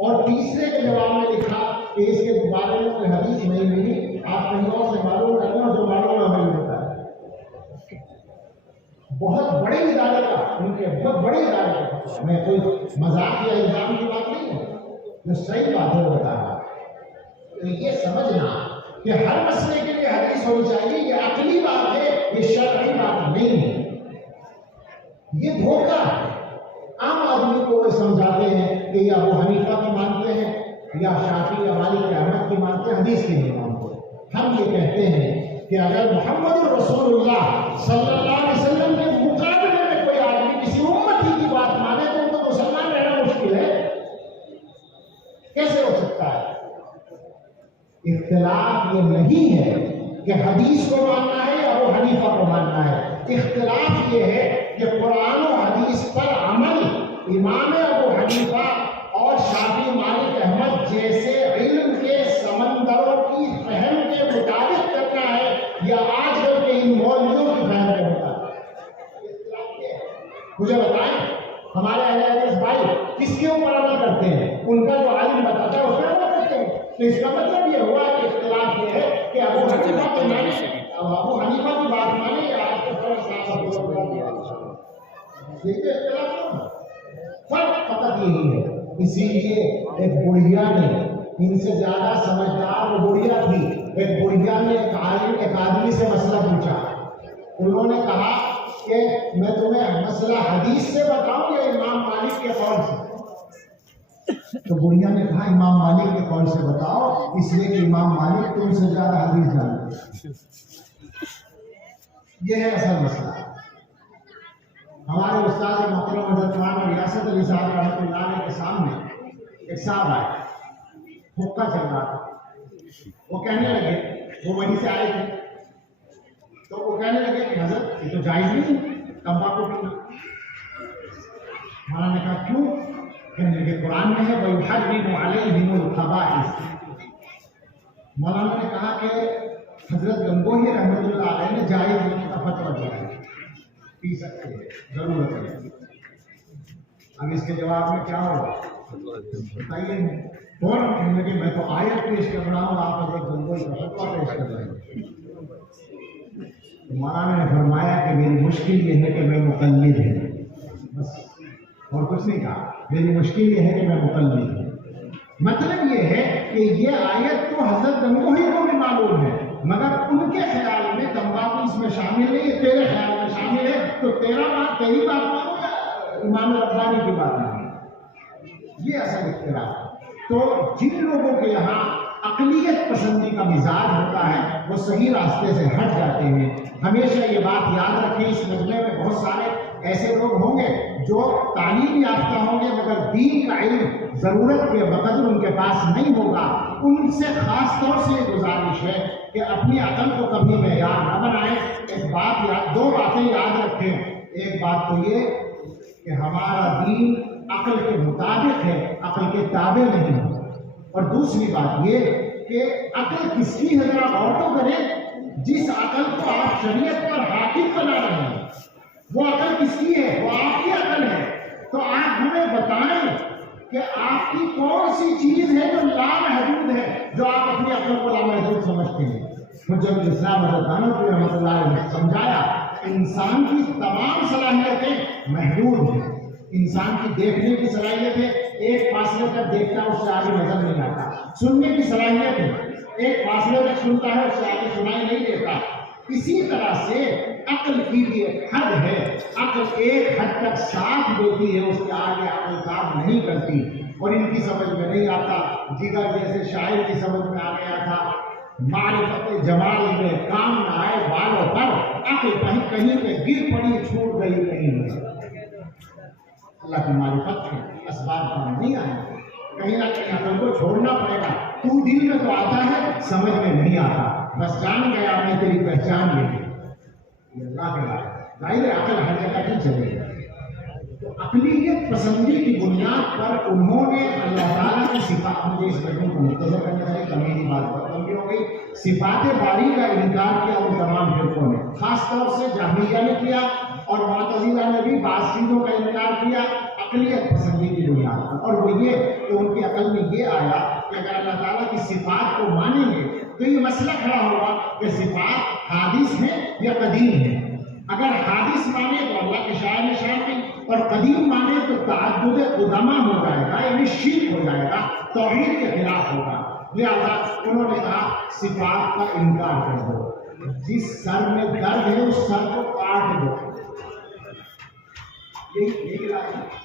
اور تیسرے کے جواب میں لکھا کہ اس کے بارے میں کوئی حدیث نہیں ملی، آپ کہیں اور سے معلوم کریں اور جو معلوم ہمیں ہوتا ہے۔ بہت بڑے ادارے کا، ان کے بہت بڑے ادارے کا، میں کوئی مذاق یا الزام کی بات نہیں ہے، جو صحیح بات ہے بتا رہا۔ تو یہ سمجھنا کہ ہر مسئلے کے لیے حدیث ہونی چاہیے، یہ عقلی بات ہے، یہ شرعی بات نہیں ہے، یہ دھوکہ ہے۔ عام آدمی کو وہ سمجھاتے ہیں کہ یہ ابو حنیفہ کی مانتے ہیں یا شافعی یا مالک احمد کی مانتے ہیں، حدیث کی نہیں مانتے۔ ہم یہ کہتے ہیں کہ اگر محمد رسول اللہ صلی اللہ علیہ وسلم کے مقابلے میں کوئی آدمی کسی امتی کی بات مانے تو ان کو مسلمان رہنا مشکل ہے، کیسے ہو سکتا ہے؟ اختلاف یہ نہیں ہے کہ حدیث کو ماننا ہے یا ابو حنیفہ کو ماننا ہے، اختلاف یہ ہے کہ قرآن و حدیث پر عمل امام ابو حنیفہ اور شافعی مالک احمد جیسے علم کے سمندروں کی فہم کے مطابق کرنا ہے یا آج کل کے ان مولویوں کی فہم کے مطابق۔ مجھے بتائیں ہمارے اہل حدیث بھائی کس کے اوپر عمل کرتے ہیں؟ ان کا جو عالم بتاتا ہے اس پر عمل کرتے ہیں۔ تو اس کا مطلب یہ ہوا کہ اختلاف یہ ہے کہ ابو حنیفہ کو مانے، ابو حنیفہ کی بات مانے یا آج کے فرق فقط یہی ہے۔ اسی لیے ایک بڑھیا نے، ان سے زیادہ سمجھدار وہ بڑھیا تھی، ایک بڑھیا نے ایک آدمی سے مسئلہ پوچھا، انہوں نے کہا کہ میں تمہیں مسئلہ حدیث سے بتاؤں یا امام مالک کے قول سے؟ تو بڑھیا نے کہا امام مالک کے قول سے بتاؤ، اس لیے کہ امام مالک تم سے زیادہ حدیث جانتے ہیں۔ یہ ہے اصل مسئلہ۔ ہمارے استاد محترم حضرت مولانا ریاست علی صاحب رحمۃ اللہ علیہ کے سامنے ایک صاحب آئے، حقہ چل رہا تھا، وہ کہنے لگے، وہ وہیں سے آئے تھے، تو وہ کہنے لگے کہ حضرت یہ تو جائز نہیں تمباکو پینا۔ مولانا نے کہا کیوں؟ کہنے لگے قرآن میں ہے وَيُحَرِّمُ عَلَيْهِمُ الْخَبَائِثَ۔ مولانا نے کہا کہ حضرت گنگوہی رحمۃ اللہ علیہ نے جائز ہونے کا فتویٰ دیا ہے، پی سکتے ہیں، ضرورت ہے۔ اب اس کے جواب میں کیا ہوگا بتائیے؟ فوراً کہنے لگے میں تو آیت پیش کر رہا ہوں، آپ حضرت گنگوہی کا فتویٰ پیش کر رہے ہیں۔ مولانا نے فرمایا کہ میری مشکل یہ ہے کہ میں مقلد ہوں، بس اور کچھ نہیں کہا، میری مشکل یہ ہے کہ میں مقلد ہوں۔ مطلب یہ ہے کہ یہ آیت تو حضرت گنگوہی کو بھی معلوم ہے، مگر ان کے خیال میں تمباکو اس میں شامل نہیں ہے، تیرے خیال میں شامل ہے، تو تیری بات مانو یا امام ربانی کی بات مانو؟ یہ اصل اختلاف ہے۔ تو جن لوگوں کے یہاں عقلیت پسندی کا مزاج ہوتا ہے وہ صحیح راستے سے ہٹ جاتے ہیں۔ ہمیشہ یہ بات یاد رکھیں، اس مجمع میں بہت سارے ایسے لوگ ہوں گے جو تعلیم یافتہ ہوں گے مگر دین کا علم ضرورت کے بقدر ان کے پاس نہیں ہوگا۔ ان سے خاص طور سے یہ گزارش ہے کہ اپنی عقل کو کبھی معیار نہ بنائیں۔ ایک بات دو باتیں یاد رکھیں، ایک بات تو یہ کہ ہمارا دین عقل کے مطابق ہے، عقل کے تابع نہیں ہے، اور دوسری بات یہ کہ عقل کس کی ہے ذرا غور تو کریں، جس عقل کو آپ شریعت پر حاکم بنا رہے ہیں وہ عقل کس کی ہے؟ وہ آپ کی عقل ہے۔ تو آپ ہمیں بتائیں کہ آپ کی کون سی چیز ہے جو لامحدود ہے، جو آپ اپنی عقل کو لامحدود سمجھتے ہیں؟ حجت الاسلام حضرت تھانوی رحمۃ اللہ علیہ نے سمجھایا انسان کی تمام صلاحیتیں محدود ہیں۔ انسان کی دیکھنے کی صلاحیت ہے، ایک فاصلے تک دیکھتا ہے، اس سے آگے نظر نہیں آتا۔ سننے کی صلاحیت ہے، ایک فاصلے تک سنتا ہے، اس سے آگے سنائی نہیں دیتا۔ اسی طرح سے عقل کی بھی ایک حد ہے، عقل ایک حد تک ساتھ دیتی ہے، اس کے آگے عقل کام نہیں کرتی، اور ان کی سمجھ میں نہیں آتا۔ جگر جیسے شاعر کی سمجھ میں آ گیا تھا، معرفت جمال میں کام نہ آئے بالوں پر، عقل کہیں پہ گر پڑی چھوٹ گئی کہیں۔ اللہ کی معرفت ہے، اسباب کام نہیں آئے، کہیں نہ کہیں عقل کو چھوڑنا پڑے گا۔ تو دل میں تو آتا ہے، سمجھ میں نہیں آتا، بس جان گیا میں تیری پہچان یہ اللہ کے بعد ظاہر ہے عقل ہر جگہ کی چلے گا۔ تو عقلیت پسندی کی بنیاد پر انہوں نے اللہ تعالیٰ کی صفات، مجھے اس مجموعے کو مختصر کرنے والی کمی بات بہت لمبی ہو گئی، صفات باری کا انکار کیا ان تمام فرقوں نے، خاص طور سے جہمیہ نے کیا، اور معتزلہ نے بھی بعض چیزوں کا انکار کیا۔ عقلیت پسندی کی بنیاد پر، اور وہ یہ کہ ان کی عقل میں یہ آیا کہ اگر اللہ تعالیٰ کی صفات کو مانیں گے تو یہ مسئلہ کھڑا ہوگا کہ صفات حادث ہیں یا قدیم ہیں۔ اگر حادث مانے تو اللہ کے شاعر نشان میں، اور قدیم مانے تو تعدد قدامہ ہو جائے گا، یعنی شرک ہو جائے گا، توحید کے خلاف ہوگا۔ لہذا انہوں نے کہا صفات کا انکار کر دو، جس سر میں درد ہے اس سر کو کاٹ دو۔ یہی رائے ہے۔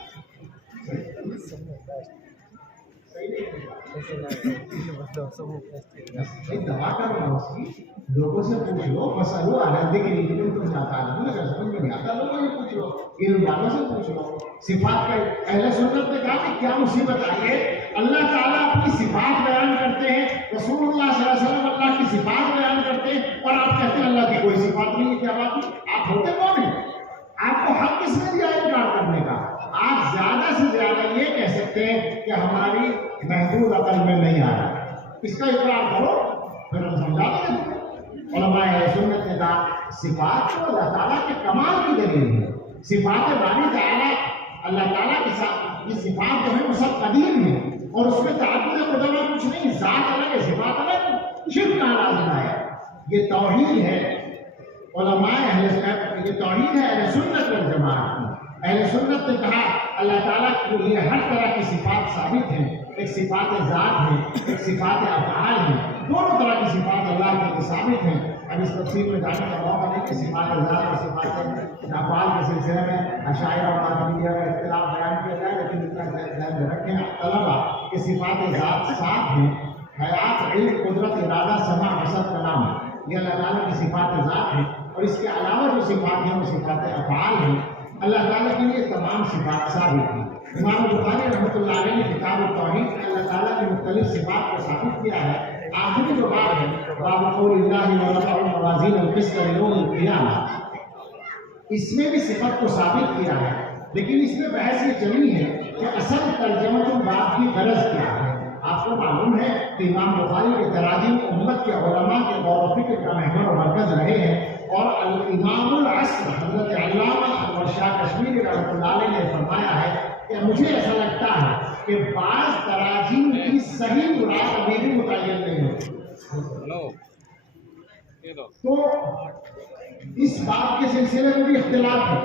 دعا کرو اس کی، لوگوں سے پوچھ لو، مسئلہ آنندے کے لیے تم جاتا ہے، اگر سمجھ میں نہیں آتا لوگوں سے پوچھ لو، علم والوں سے پوچھ لو۔ صفات کا اہل سنت نے کہا کہ کیا مصیبت آئی ہے، اللہ تعالیٰ اپنی صفات بیان کرتے ہیں، رسول اللہ صلی اللہ علیہ وسلم اللہ کی صفات بیان کرتے ہیں، اور آپ کہتے ہیں اللہ کی کوئی صفات نہیں ہے۔ کیا بات ہے؟ آپ ہوتے کون ہیں؟ آپ کو حق کس نے دیا انکار کرنے کا؟ آپ زیادہ سے زیادہ یہ کہہ سکتے ہیں کہ ہماری محدود عقل میں نہیں آ رہا، اس کا اقرار کرو، پھر ہم سمجھا دیں گے۔ علماء اہل سنت نے کہا صفات تو اللہ تعالیٰ کے کمال کی دلیل ہے۔ صفات باری تعالیٰ، اللہ تعالیٰ کے ساتھ یہ صفات جو ہے وہ سب قدیم ہیں، اور اس میں تعدد قدامہ کچھ نہیں، ذات الگ ہے، صفات الگ، شرک کا لازم ہے۔ یہ توحید ہے علماء یہ توحید ہے اہل سنت والجماعت کی۔ اہل سنت نے کہا اللہ تعالیٰ کے لیے ہر طرح کی صفات ثابت ہیں، ایک صفات ذات ہے، ایک صفات افعال ہے، دونوں طرح کی صفات اللہ کے لیے ثابت ہیں۔ اب اس تفصیل میں جانے کا موقع نہیں کہ صفات ذات اور صفات افعال کے سلسلے میں اشاعرہ اور ماتریدیہ کا اختلاف بیان کیا جائے، لیکن اتنا ذہن میں رکھیں طلبہ کہ صفات ذات سات ہیں، حیات، علم، قدرت، ارادہ، سمع، بصر، کلام، یہ اللہ تعالیٰ کی صفات ذات ہیں، اور اس کے علاوہ جو صفات ہیں وہ صفات افعال ہیں۔ اللہ تعالیٰ کے لیے تمام صفات ثابت ہیں۔ امام بخاری رحمۃ اللہ علیہ نے کتاب التوحید میں اللہ تعالیٰ کی مختلف صفات کو ثابت کیا ہے۔ آخری جو باب ہے باب قول اللہ ورفع الموازین القسط لیوم القیامہ، اس میں بھی صفت کو ثابت کیا ہے، لیکن اس میں بحث یہ چلی ہے کہ اصل ترجمہ الباب کی غرض کیا ہے۔ آپ کو معلوم ہے کہ امام بخاری کے تراجم امت کے علماء کے غور و فکر کا محور و مرکز رہے ہیں، اور الامام العصر حضرت علامہ انور شاہ کشمیری رحمۃ اللہ علیہ نے فرمایا ہے کہ مجھے ایسا لگتا ہے کہ بعض تراجم کی صحیح مراد ابھی بھی متعین نہیں ہوتی۔ تو اس بات کے سلسلے میں بھی اختلاف ہے۔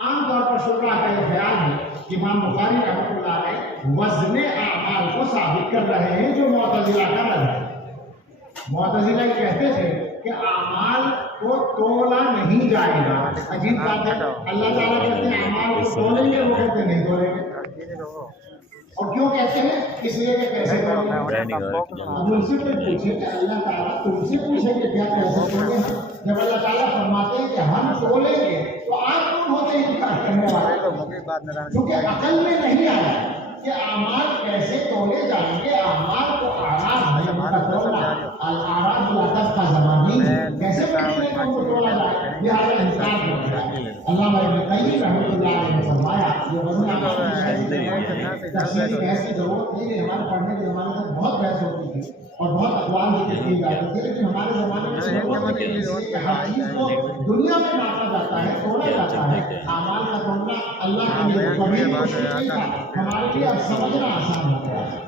عام طور پر شعراء کا یہ خیال ہے کہ امام بخاری رحمۃ اللہ علیہ وزن اعمال کو ثابت کر رہے ہیں جو معتزلہ کا رد ہے۔ معتزلہ یہ کہتے تھے کہ اعمال کو تولا نہیں جائے گا۔ عجیب بات ہے، اللہ تعالیٰ کہتے ہیں اعمال کو تولیں گے، وہ کہتے ہیں نہیں تولیں گے۔ اور کیوں کہتے ہیں؟ اس لیے کہ کیسے تولیں گے؟ اب ان سے کوئی پوچھے کہ اللہ تعالیٰ تم سے پوچھے کہ کیا کیسے تولیں گے؟ جب اللہ تعالیٰ فرماتے ہیں کہ ہم تولیں گے تو آپ کون ہوتے ہیں انکار کرنے والے؟ کیونکہ عقل میں نہیں آیا کہ اعمال کیسے تولے جائیں گے۔ اعمال کو اعراض ہے، ان کا تولنا الاعراض العطف کا زمانی کیسے بننے کو ان کو تولا جائے، لہٰذا انکار کرتا ہے۔ علامہ ابن قیم رحمۃ اللہ علیہ نے فرمایا یہ وزن اعمال تفصیلی بحث کی ضرورت نہیں ہے۔ ہمارے پڑھنے کے زمانے میں بہت بحث ہوتی تھی اور بہت اقوال ذکر کیے جاتے تھے، لیکن ہمارے زمانے میں ہر چیز کو دنیا میں ناپا جاتا ہے، تولا جاتا ہے۔ اعمال کا تولنا اللہ کے لیے کبھی مشکل نہیں تھا، ہمارے لیے اب سمجھنا آسان ہو گیا ہے۔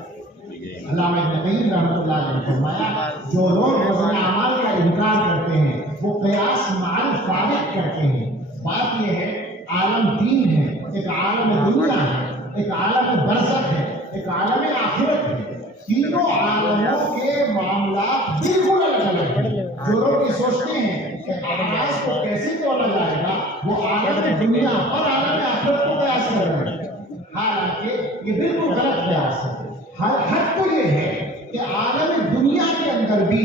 علامہ ابن قیم رحمۃ اللہ علیہ نے فرمایا جو لوگ وزن اعمال کا انکار کرتے ہیں وہ قیاس مع الفارق کرتے ہیں۔ بات یہ ہے عالم تین ہے، ایک عالم دنیا ہے، ایک عالم برزخ ہے، ایک عالم آخرت ہے۔ تینوں عالموں کے معاملات بالکل الگ الگ ہیں۔ جو لوگ یہ سوچتے ہیں کہ اعمال کو کیسے تولا جائے گا وہ عالم دنیا اور عالم آخرت کو قیاس کر رہے ہیں، حالانکہ یہ بالکل غلط قیاس ہے۔ حق تو یہ ہے کہ عالم دنیا کے اندر بھی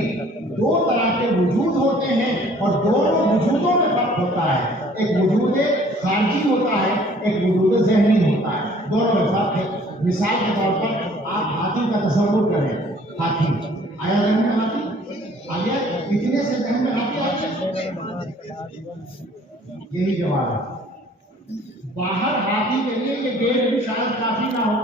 دو طرح کے وجود ہوتے ہیں اور دونوں وجودوں میں فرق ہوتا ہے۔ ایک وجود خارجی ہوتا ہے، ایک وجود ذہنی ہوتا ہے، دونوں میں فرق ہے۔ مثال کے طور پر آپ ہاتھی کا تصور کریں، ہاتھی آیا ذہن میں؟ ہاتھی آیا؟ کتنے سے ذہن میں ہاتھی آیا؟ یہی جواب ہے۔ باہر ہاتھی کے لیے یہ گیٹ بھی شاید کافی نہ ہو،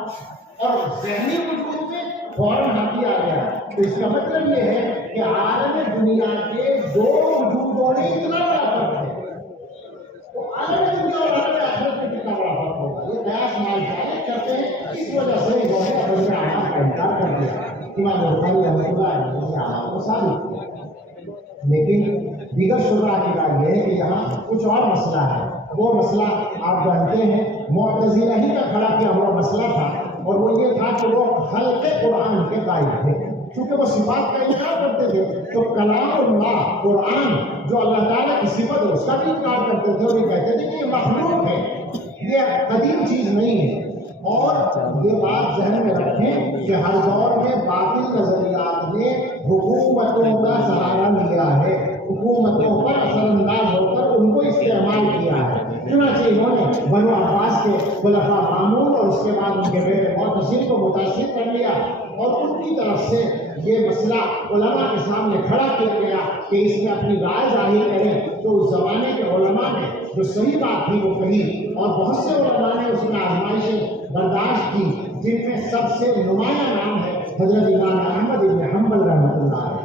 اور ذہنی وجود میں فوراً ہاتھی آ گیا۔ تو اس کا مطلب یہ ہے کہ عالم دنیا کے دو وجودوں میں اتنا بڑا فرق ہے، تو عالم دنیا اور عالم آخرت میں کتنا بڑا فرق ہوگا؟ یہ قیاس مع اس وجہ سے انہوں نے حضرت اعمال کا انکار کر دیا. امام بخاری رحمۃ اللہ علیہ نے حضرت اعمال کو ثابت کیا. لیکن دیگر شرح کی بات یہ ہے کہ یہاں کچھ اور مسئلہ ہے. وہ مسئلہ آپ جانتے ہیں معتزلہ ہی کا کھڑا کیا ہوا مسئلہ تھا، اور وہ یہ تھا کہ وہ خلق قرآن کے قائل تھے. چونکہ وہ صفات کا انکار کرتے تھے تو کلام اللہ قرآن جو اللہ تعالیٰ کی صفت ہے اس کا بھی انکار کرتے تھے، اور یہ کہتے تھے کہ یہ مخلوق ہے، یہ قدیم چیز نہیں ہے. اور یہ بات ذہن میں رکھیں کہ ہر دور میں باطل نظریات نے حکومتوں کا سہارا لیا ہے، حکومتوں پر اثر انداز ہو کر ان کو استعمال کیا ہے. چنانچہ انہوں نے بنو عباس کے خلفاء مامون اور اس کے بعد ان کے بیٹے معتصم کو متاثر کر لیا، اور ان کی طرف سے یہ مسئلہ علماء کے سامنے کھڑا کیا گیا کہ اس میں اپنی رائے ظاہر کریں. تو اس زمانے کے علماء نے جو صحیح بات تھی وہ کہی، اور بہت سے علماء نے اس میں آزمائشیں برداشت کی، جن میں سب سے نمایاں نام ہے حضرت امام احمد بن حنبل رحمۃ اللہ علیہ.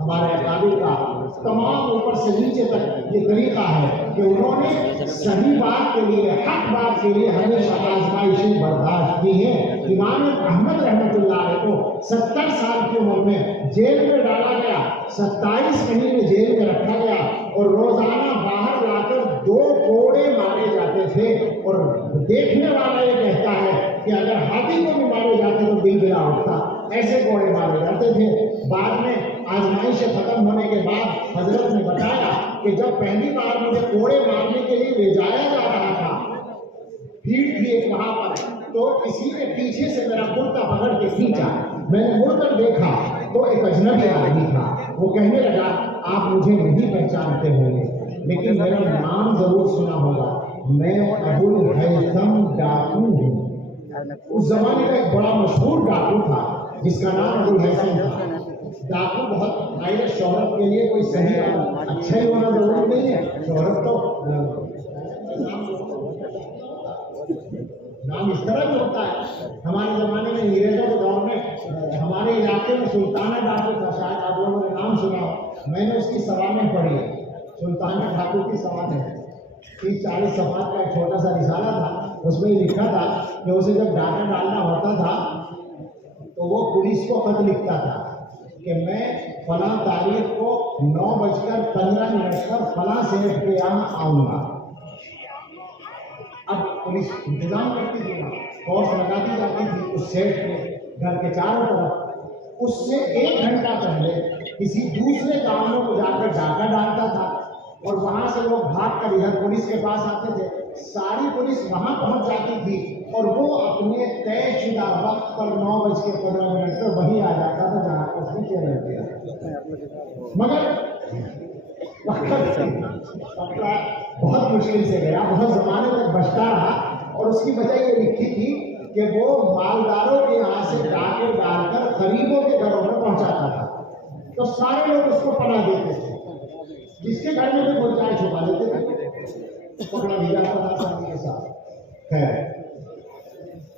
ہمارے اکابر کا تمام اوپر سے نیچے تک یہ طریقہ ہے کہ انہوں نے صحیح بات کے لیے، حق بات کے لیے ہمیشہ آزمائشیں برداشت کی ہیں. امام احمد رحمۃ اللہ علیہ کو 70 سال کی عمر میں جیل میں ڈالا گیا، 27 مہینے جیل میں رکھا گیا، اور روزانہ باہر لا کر 2 کوڑے مارے جاتے تھے. اور دیکھنے والا یہ کہتا ہے کہ اگر ہاتھی کو بھی مارے جاتے تو دل بلا اٹھتا، ایسے کوڑے مارے جاتے تھے. بعد میں آزمائش ختم ہونے کے بعد حضرت نے بتایا کہ جب پہلی بار مجھے کوڑے مارنے کے لیے لے جایا جا رہا تھا، بھیڑ تھی ایک وہاں پر، تو کسی نے پیچھے سے میرا کرتا پکڑ کے کھینچا. میں نے مڑ کر دیکھا تو ایک اجنبی آدمی تھا. وہ کہنے لگا آپ مجھے نہیں پہچانتے ہوں گے لیکن میرا نام ضرور سنا ہوگا، میں ابو الہیثم ڈاکو ہوں. اس زمانے کا ایک بڑا مشہور ڈاکو تھا جس کا نام ابو الہیثم تھا. ڈاکو بہت غیر شہرت کے لیے کوئی صحیح اچھا ہی ہونا ضروری نہیں ہے. شہرت تو نام اس طرح بھی ہوتا ہے. ہمارے زمانے میں انگریزوں کے دور میں ہمارے علاقے میں سلطانہ ڈاکو تھا، شاید آپ لوگوں نے نام سنا ہو. میں نے اس کی سوانح پڑھی ہے، سلطانہ ڈاکو کی سوانح 30-40 صفحات کا ایک چھوٹا سا رسالہ تھا. اس میں یہ لکھا تھا کہ اسے جب ڈاکہ ڈالنا ہوتا تھا تو وہ پولیس کو خط لکھتا تھا کہ میں فلاں تاریخ کو 9:15 پر فلاں سیٹ کے یہاں آؤں گا. اب پولیس انتظام کرتی تھی، فورس لگاتی جاتی تھی اس سیٹ کے گھر کے چاروں طرف. اس سے 1 گھنٹہ پہلے کسی دوسرے گاؤں کو جا کر ڈاکہ ڈالتا تھا، اور وہاں سے لوگ بھاگ کر ادھر پولیس کے پاس آتے تھے. ساری پولیس وہاں پہنچ جاتی تھی اور وہ اپنے طے شدہ وقت پر 9:15 پر وہیں آ جاتا تھا جہاں پر اس نے چیلنج کیا. مگر بہت مشکل سے گیا، بہت زمانے تک بچتا رہا، اور اس کی وجہ یہ لکھی تھی کہ وہ مالداروں کے یہاں سے ڈاکے ڈال کر غریبوں کے گھروں میں پہنچاتا تھا. تو سارے لوگ اس کو پناہ دیتے تھے، جس کے گھر میں بھی کوئی چائے چھپا دیتے تھے، پکڑا بھی جاتا تھا سب کے ساتھ. خیر،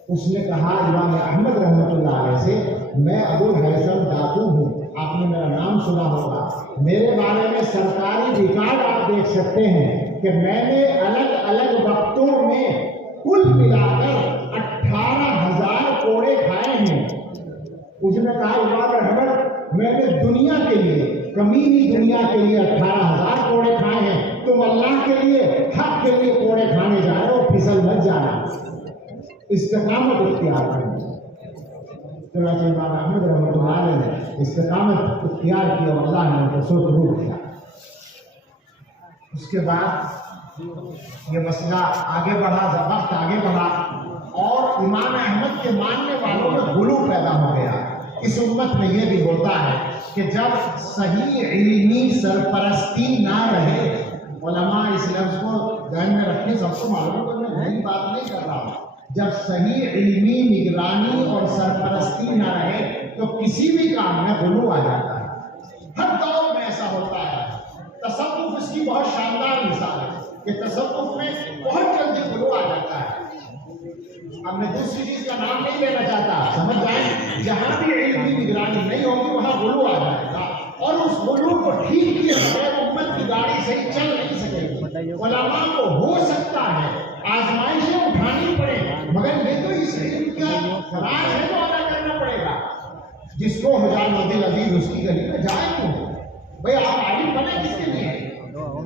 اس نے کہا امام احمد رحمۃ اللہ علیہ سے، میں ابو الہیثم ڈاکو ہوں، آپ نے میرا نام سنا ہوگا. میرے بارے میں سرکاری ریکارڈ آپ دیکھ سکتے ہیں کہ میں نے الگ الگ وقتوں میں کل ملا کر 18,000 کوڑے کھائے ہیں. اس نے کہا امام احمد، میں نے دنیا کے لیے، کمینی دنیا کے لیے 18,000 کوڑے کھائے ہیں، تم اللہ کے لیے، حق کے لیے کوڑے کھانے جا رہے ہو، پھسل مت جانا، استقامت اختیار کرنا. چنانچہ امام احمد رحمۃ اللہ علیہ نے استقامت اختیار کی اور اللہ نے ان کو سرخرو کیا. اس کے بعد یہ مسئلہ آگے بڑھا، وقت آگے بڑھا، اور امام احمد کے ماننے والوں میں غلو پیدا ہو گیا. اس امت میں یہ بھی ہوتا ہے کہ جب صحیح علمی سرپرستی نہ رہے، علماء اس لفظ کو ذہن میں رکھیں، سب کو معلوم ہے میں نئی بات نہیں کر رہا ہوں. جب صحیح علمی نگرانی اور سرپرستی نہ رہے تو کسی بھی کام میں غلو آ جاتا ہے. ہر دور میں ایسا ہوتا ہے. تصوف اس کی بہت شاندار مثال ہے کہ تصوف میں بہت جلدی غلو آ جاتا ہے. اب میں دوسری چیز کا نام نہیں لینا چاہتا، سمجھ جائیں، جہاں بھی علمی نگرانی نہیں ہوگی وہاں غلو آ جائے گا، اور اس غلو کو ٹھیک کیے بغیر امت کی گاڑی صحیح چل نہیں سکے گی. علماء کو ہو سکتا ہے آزمائشیں اٹھانی پڑے مگر یہ تو اس علم کا راز ہے جو ادا کرنا پڑے گا. جس کو حجام دل عزیز اس کی گلی میں جائے کیوں؟ بھئی آپ عالم بنے کس کے لیے؟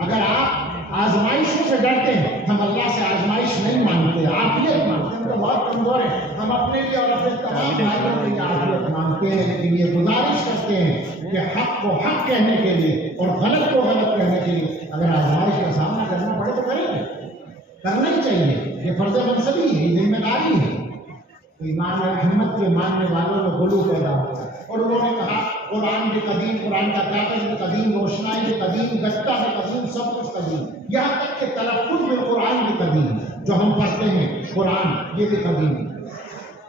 اگر آپ آزمائشوں سے ڈرتے ہیں، ہم اللہ سے آزمائش نہیں مانگتے، عافیت مانگتے ہیں. ہم تو بہت کمزور ہیں، ہم اپنے لیے اور اپنے تمام بھائیوں کے لیے عافیت مانگتے ہیں، لیکن یہ گزارش کرتے ہیں کہ حق کو حق کہنے کے لیے اور غلط کو غلط کہنے کے لیے اگر آزمائش کا سامنا کرنا پڑے تو کریں گے، کرنا ہی چاہیے. یہ فرض منصبی ہے، یہ ذمہ داری ہے. تو امام احمد کے ماننے والوں میں غلو پیدا ہوتا ہے اور انہوں نے کہا قرآن بھی قدیم، قرآن کا کاغذ بھی قدیم، روشنائی بھی قدیم، گٹا بھی قدیم، سب کچھ قدیم، یہاں تک کہ تلفظ میں قرآن بھی قدیم، جو ہم پڑھتے ہیں قرآن یہ بھی قدیم.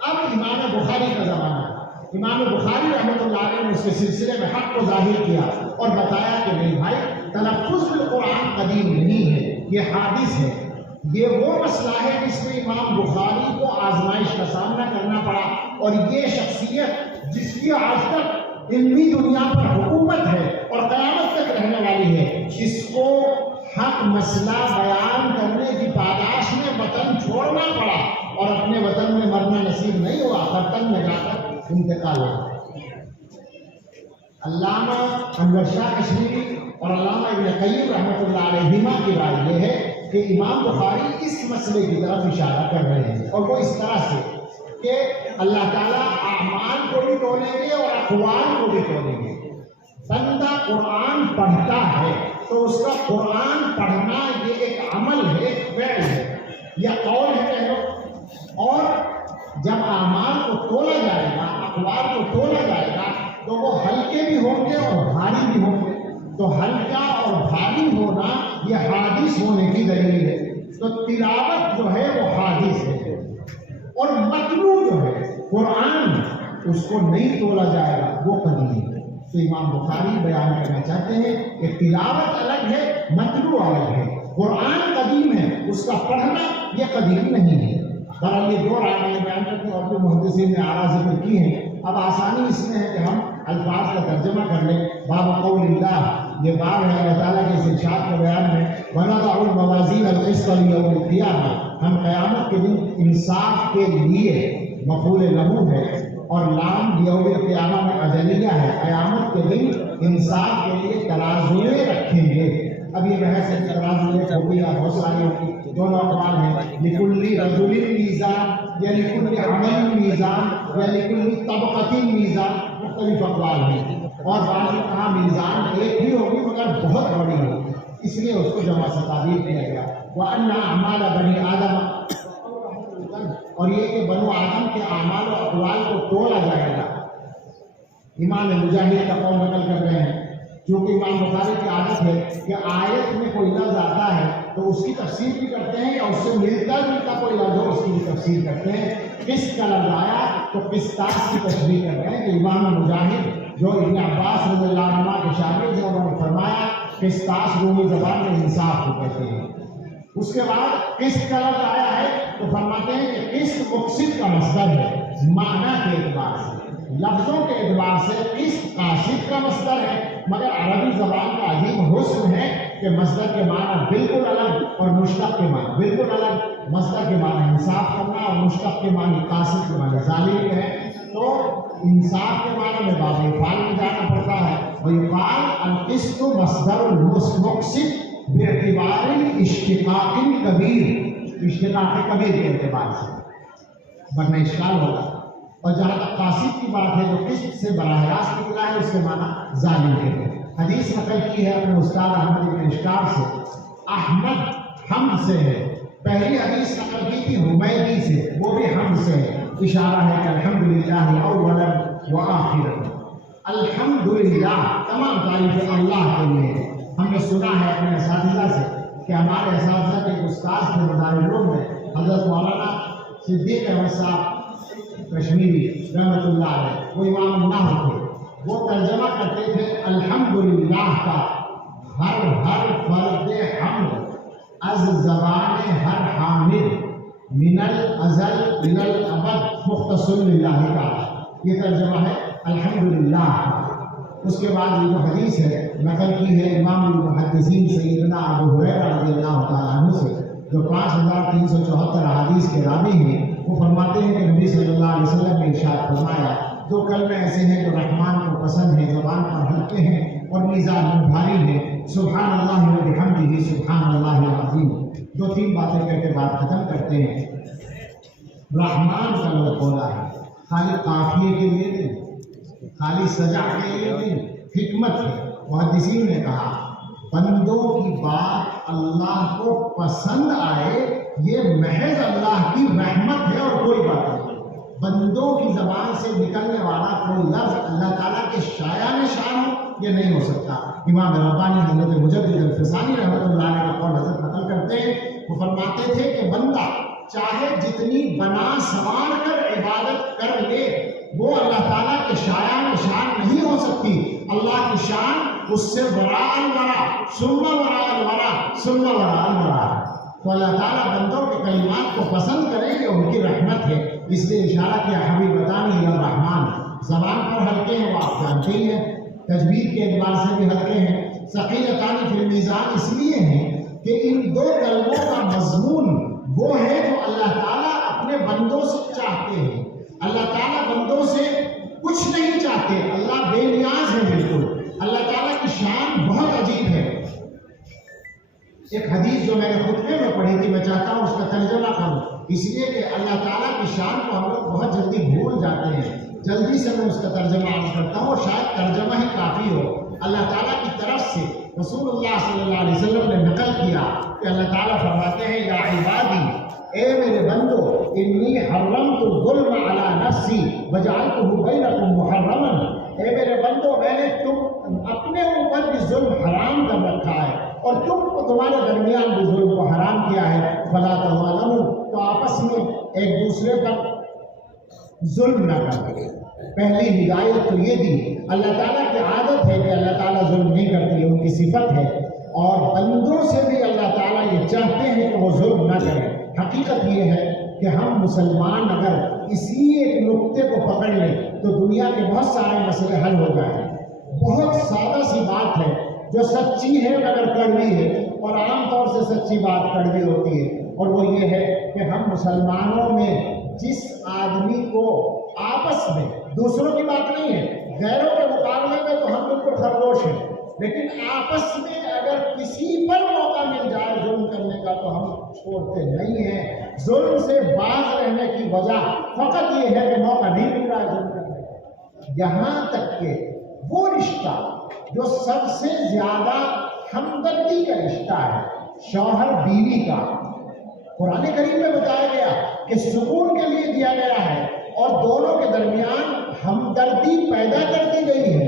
اب امام بخاری کا زمانہ ہے. امام بخاری رحمۃ اللہ علیہ نے اس کے سلسلے میں حق کو ظاہر کیا اور بتایا کہ نہیں بھائی، تلفظ میں قرآن قدیم نہیں ہے، یہ حادث ہے. یہ وہ مسئلہ ہے جس میں امام بخاری کو آزمائش کا سامنا کرنا پڑا، اور یہ شخصیت جس کی آج تک علمی دنیا پر حکومت ہے اور قیامت تک رہنے والی ہے، اس کو حق مسئلہ بیان کرنے کی پاداش میں وطن چھوڑنا پڑا اور اپنے وطن میں مرنا نصیب نہیں ہوا، وطن میں جا کر انتقال ہوا. علامہ انور شاہ کشمیری اور علامہ ابن قیم رحمۃ اللہ علیہما کی رائے یہ ہے کہ امام بخاری اس مسئلے کی طرف اشارہ کر رہے ہیں، اور وہ اس طرح سے کہ اللہ تعالیٰ اعمال کو بھی تولیں گے اور اقوال کو بھی تولیں گے. بندہ قرآن پڑھتا ہے تو اس کا قرآن پڑھنا یہ ایک عمل ہے، ایک فعل ہے یا قول ہے کہہ لو. اور جب اعمال کو تولا جائے گا، اقوال کو تولا جائے گا، تو وہ ہلکے بھی ہوں گے اور بھاری بھی ہوں گے. تو ہلکا اور بھاری ہونا یہ حادث ہونے کی دلیل ہے. تو تلاوت جو ہے وہ حادث ہے، اور متلو جو ہے قرآن اس کو نہیں تولا جائے گا وہ قدیم ہے. تو امام بخاری بیان کرنا چاہتے ہیں کہ تلاوت الگ ہے، متلو الگ ہے. قرآن قدیم ہے، اس کا پڑھنا یہ قدیم نہیں ہے. بہرحال یہ دو رائے میں نے بیان کرتے ہیں اور بھی محدثین نے اعلیٰ ذکر کی ہیں. اب آسانی اس میں ہے کہ ہم الفاظ کا ترجمہ کر لیں. باب قول اللہ، یہ باب ہے اللہ تعالیٰ کے اس ارشاد کے بیان میں وَنَضَعُ الْمَوَازِينَ الْقِسْطَ لِيَوْمِ الْقِيَامَةِ. ہم قیامت کے دن انصاف کے لیے، مفعول لہو ہے اور لام یوم القیامہ میں ازلیہ ہے، قیامت کے دن انصاف کے لیے ترازویں رکھیں گے. اب یہ بحث ہے ترازویں چھوٹی یا بہت ساری ہوتی، دونوں اقوال ہیں. لِكُلِّ رَجُلٍ مِيزَان یا لِكُلِّ عَمَلٍ مِيزَان یا لِكُلِّ طَبْقَةٍ مِيزَان، مختلف اقوال ہیں. اور بعض نے کہا میزان ایک ہی ہوگی مگر بہت بڑی ہوگی، اس لیے اس کو جمع سے تعبیر کیا گیا. وَأَنَّ أَعْمَالَ بَنِي آدَمَ، اور یہ کہ بنو آدم کے اعمال و اقوال کو تولا جائے گا. امام مجاہد کا قول نقل کر رہے ہیں، کیونکہ امام بخاری کی عادت ہے کہ آیت میں کوئی لفظ آتا ہے تو اس کی تفسیر بھی کرتے ہیں، یا اس سے ملتا جلتا کوئی لفظ ہو اس کی بھی تفسیر کرتے ہیں. کس کا لفظ آیا تو قسطاس کی تشریح کر رہے ہیں کہ امام مجاہد جو ابن عباس رضی اللہ عنہ کے شاگرد ہیں، انہوں نے فرمایا قسطاس رومی زبان میں انصاف کو کہتے ہیں. اس کے بعد قسط کا لفظ آیا ہے تو فرماتے ہیں کہ قسط مقصد کا مصدر ہے، معنی کے اعتبار سے، لفظوں کے اعتبار سے قسط قاصد کا مصدر ہے. مگر عربی زبان کا عظیم حسن ہے کہ مصدر کے معنی بالکل الگ اور مشتق کے معنی بالکل الگ. مصدر کے معنی انصاف کرنا اور مشتق کے معنی قاصد کے معنی ظالم ہے. تو انصاف کے معنی میں باب افعال میں جانا پڑتا ہے. ویقال القسط مصدر المقصد باعتبار اشتقاق کبیر، اشتقاق کبیر کے اعتبار سے، ورنہ اشکال ہوگا. اور جہاں تک قاصد کی بات ہے جو قسط سے براہ راست نکلا ہے اس کے معنی ظالم کے ہیں. حدیث نقل کی ہے اپنے استاد احمد بن اشکار سے. احمد حمد سے ہے. پہلی حدیث نقل کی تھی حمیدی سے، وہ بھی حمد سے ہے. اشارہ ہے کہ الحمدللہ اولا و آخرا. الحمدللہ تمام تعریفیں اللہ کے لیے. ہم نے سنا ہے اپنے اساتذہ سے کہ ہمارے اساتذہ کے استاد تھے مدارسوں میں حضرت مولانا صدیق احمد صاحب کشمیری رحمۃ اللہ علیہ، وہ امام النحو تھے. وہ ترجمہ کرتے تھے الحمدللہ کا ہر فرد حمد از زبان ہر حامد من الازل الى الابد مختص للہ تعالی. یہ ترجمہ ہے الحمدللہ کا. اس کے بعد یہ جو حدیث ہے نقل کی ہے امام المحدثین سیدنا ابو ہریرہ رضی اللہ تعالیٰ عنہ سے، جو 5374 احادیث کے راوی ہیں. وہ فرماتے ہیں کہ نبی صلی اللہ علیہ وسلم نے ارشاد فرمایا دو کلمے ایسے ہیں جو رحمان کو پسند ہیں، زبان پر ہلکے ہیں اور میزان میں بھاری ہیں، سبحان اللہ و بحمدہ سبحان اللہ العظیم۔ دو تین باتیں کہہ کے بات ختم کرتے ہیں۔ رحمان کا لفظ بولا ہے خالی قافیے کے لیے نہیں، خالی سجا کے لیے نہیں، حکمت ہے۔ محدثین نے کہا بندوں کی بات اللہ کو پسند آئے یہ محض اللہ کی رحمت ہے اور کوئی بات نہیں۔ بندوں کی زبان سے نکلنے والا کوئی لفظ اللہ تعالیٰ کے شایان شان ہو یہ نہیں ہو سکتا۔ امام ربانی حضرت مجدد الفسانی رحمۃ اللہ علیہ کا قول حضرت نقل کرتے ہیں، وہ فرماتے تھے کہ بندہ چاہے جتنی بنا سنوار کر عبادت کر لے وہ اللہ تعالیٰ کے شایان شان نہیں ہو سکتی۔ اللہ کی شان اس سے وراء الورا ثم وراء الورا ثم وراء الورا۔ تو اللہ تعالیٰ بندوں کے کلمات کو پسند کرے کہ ان کی رحمت ہے، اس لیے اشارہ کیا حبیبتانی الرحمن۔ زبان پر ہلکے ہیں وہ آپ جانتے ہی ہیں، تجوید کے اعتبار سے بھی ہلکے ہیں۔ ثقیلتان فی المیزان اس لیے ہیں کہ ان دو کلموں کا مضمون وہ ہے جو اللہ تعالیٰ اپنے بندوں سے چاہتے ہیں۔ اللہ تعالیٰ بندوں سے کچھ نہیں چاہتے، اللہ بے نیاز ہے بالکل۔ اللہ تعالیٰ کی شان بہت عجیب ہے۔ ایک حدیث جو میں نے خطبے میں پڑھی تھی میں چاہتا ہوں اس کا ترجمہ کروں، اس لیے کہ اللہ تعالیٰ کی شان کو ہم لوگ بہت جلدی بھول جاتے ہیں۔ جلدی سے میں اس کا ترجمہ عرض کرتا ہوں، شاید ترجمہ ہی کافی ہو۔ اللہ تعالیٰ کی طرف سے رسول اللہ صلی اللہ علیہ وسلم نے نقل کیا کہ اللہ تعالیٰ فرماتے ہیں یا عبادی، اے میرے بندو، انی حرمت الظلم علی نفسی وجعلتہ بینکم محرما، اے میرے بندو میں نے تم اپنے اوپر بھی ظلم حرام کر رکھا ہے اور تم کو تمہارے درمیان بھی ظلم کو حرام کیا ہے، فلا تظالموا، تو آپس میں ایک دوسرے پر ظلم نہ کریں۔ پہلی ہدایت تو یہ دی، اللہ تعالیٰ کی عادت ہے کہ اللہ تعالیٰ ظلم نہیں کرتی، ان کی صفت ہے، اور بندوں سے بھی اللہ تعالیٰ یہ چاہتے ہیں کہ وہ ظلم نہ کریں۔ حقیقت یہ ہے کہ ہم مسلمان اگر اسی ایک نقطے کو پکڑ لیں تو دنیا کے بہت سارے مسئلے حل ہو جائیں۔ بہت سادہ سی بات ہے جو سچی ہے مگر کڑوی ہے، اور عام طور سے سچی بات کڑوی ہوتی ہے، اور وہ یہ ہے کہ ہم مسلمانوں میں جس آدمی کو آپس میں دوسروں کی بات نہیں ہے، غیروں کے مقابلے میں تو ہم بالکل خرگوش ہیں، لیکن آپس میں اگر کسی پر موقع مل جائے ظلم کرنے کا تو ہم چھوڑتے نہیں ہیں۔ ظلم سے باز رہنے کی وجہ فقط یہ ہے کہ موقع نہیں مل رہا ہے ظلم کرنے کا۔ یہاں تک کہ وہ رشتہ جو سب سے زیادہ ہمدردی کا رشتہ ہے، شوہر بیوی کا، قرآن کریم میں بتایا گیا کہ سکون کے لیے دیا گیا ہے اور دونوں کے درمیان ہمدردی پیدا کر دی گئی ہے۔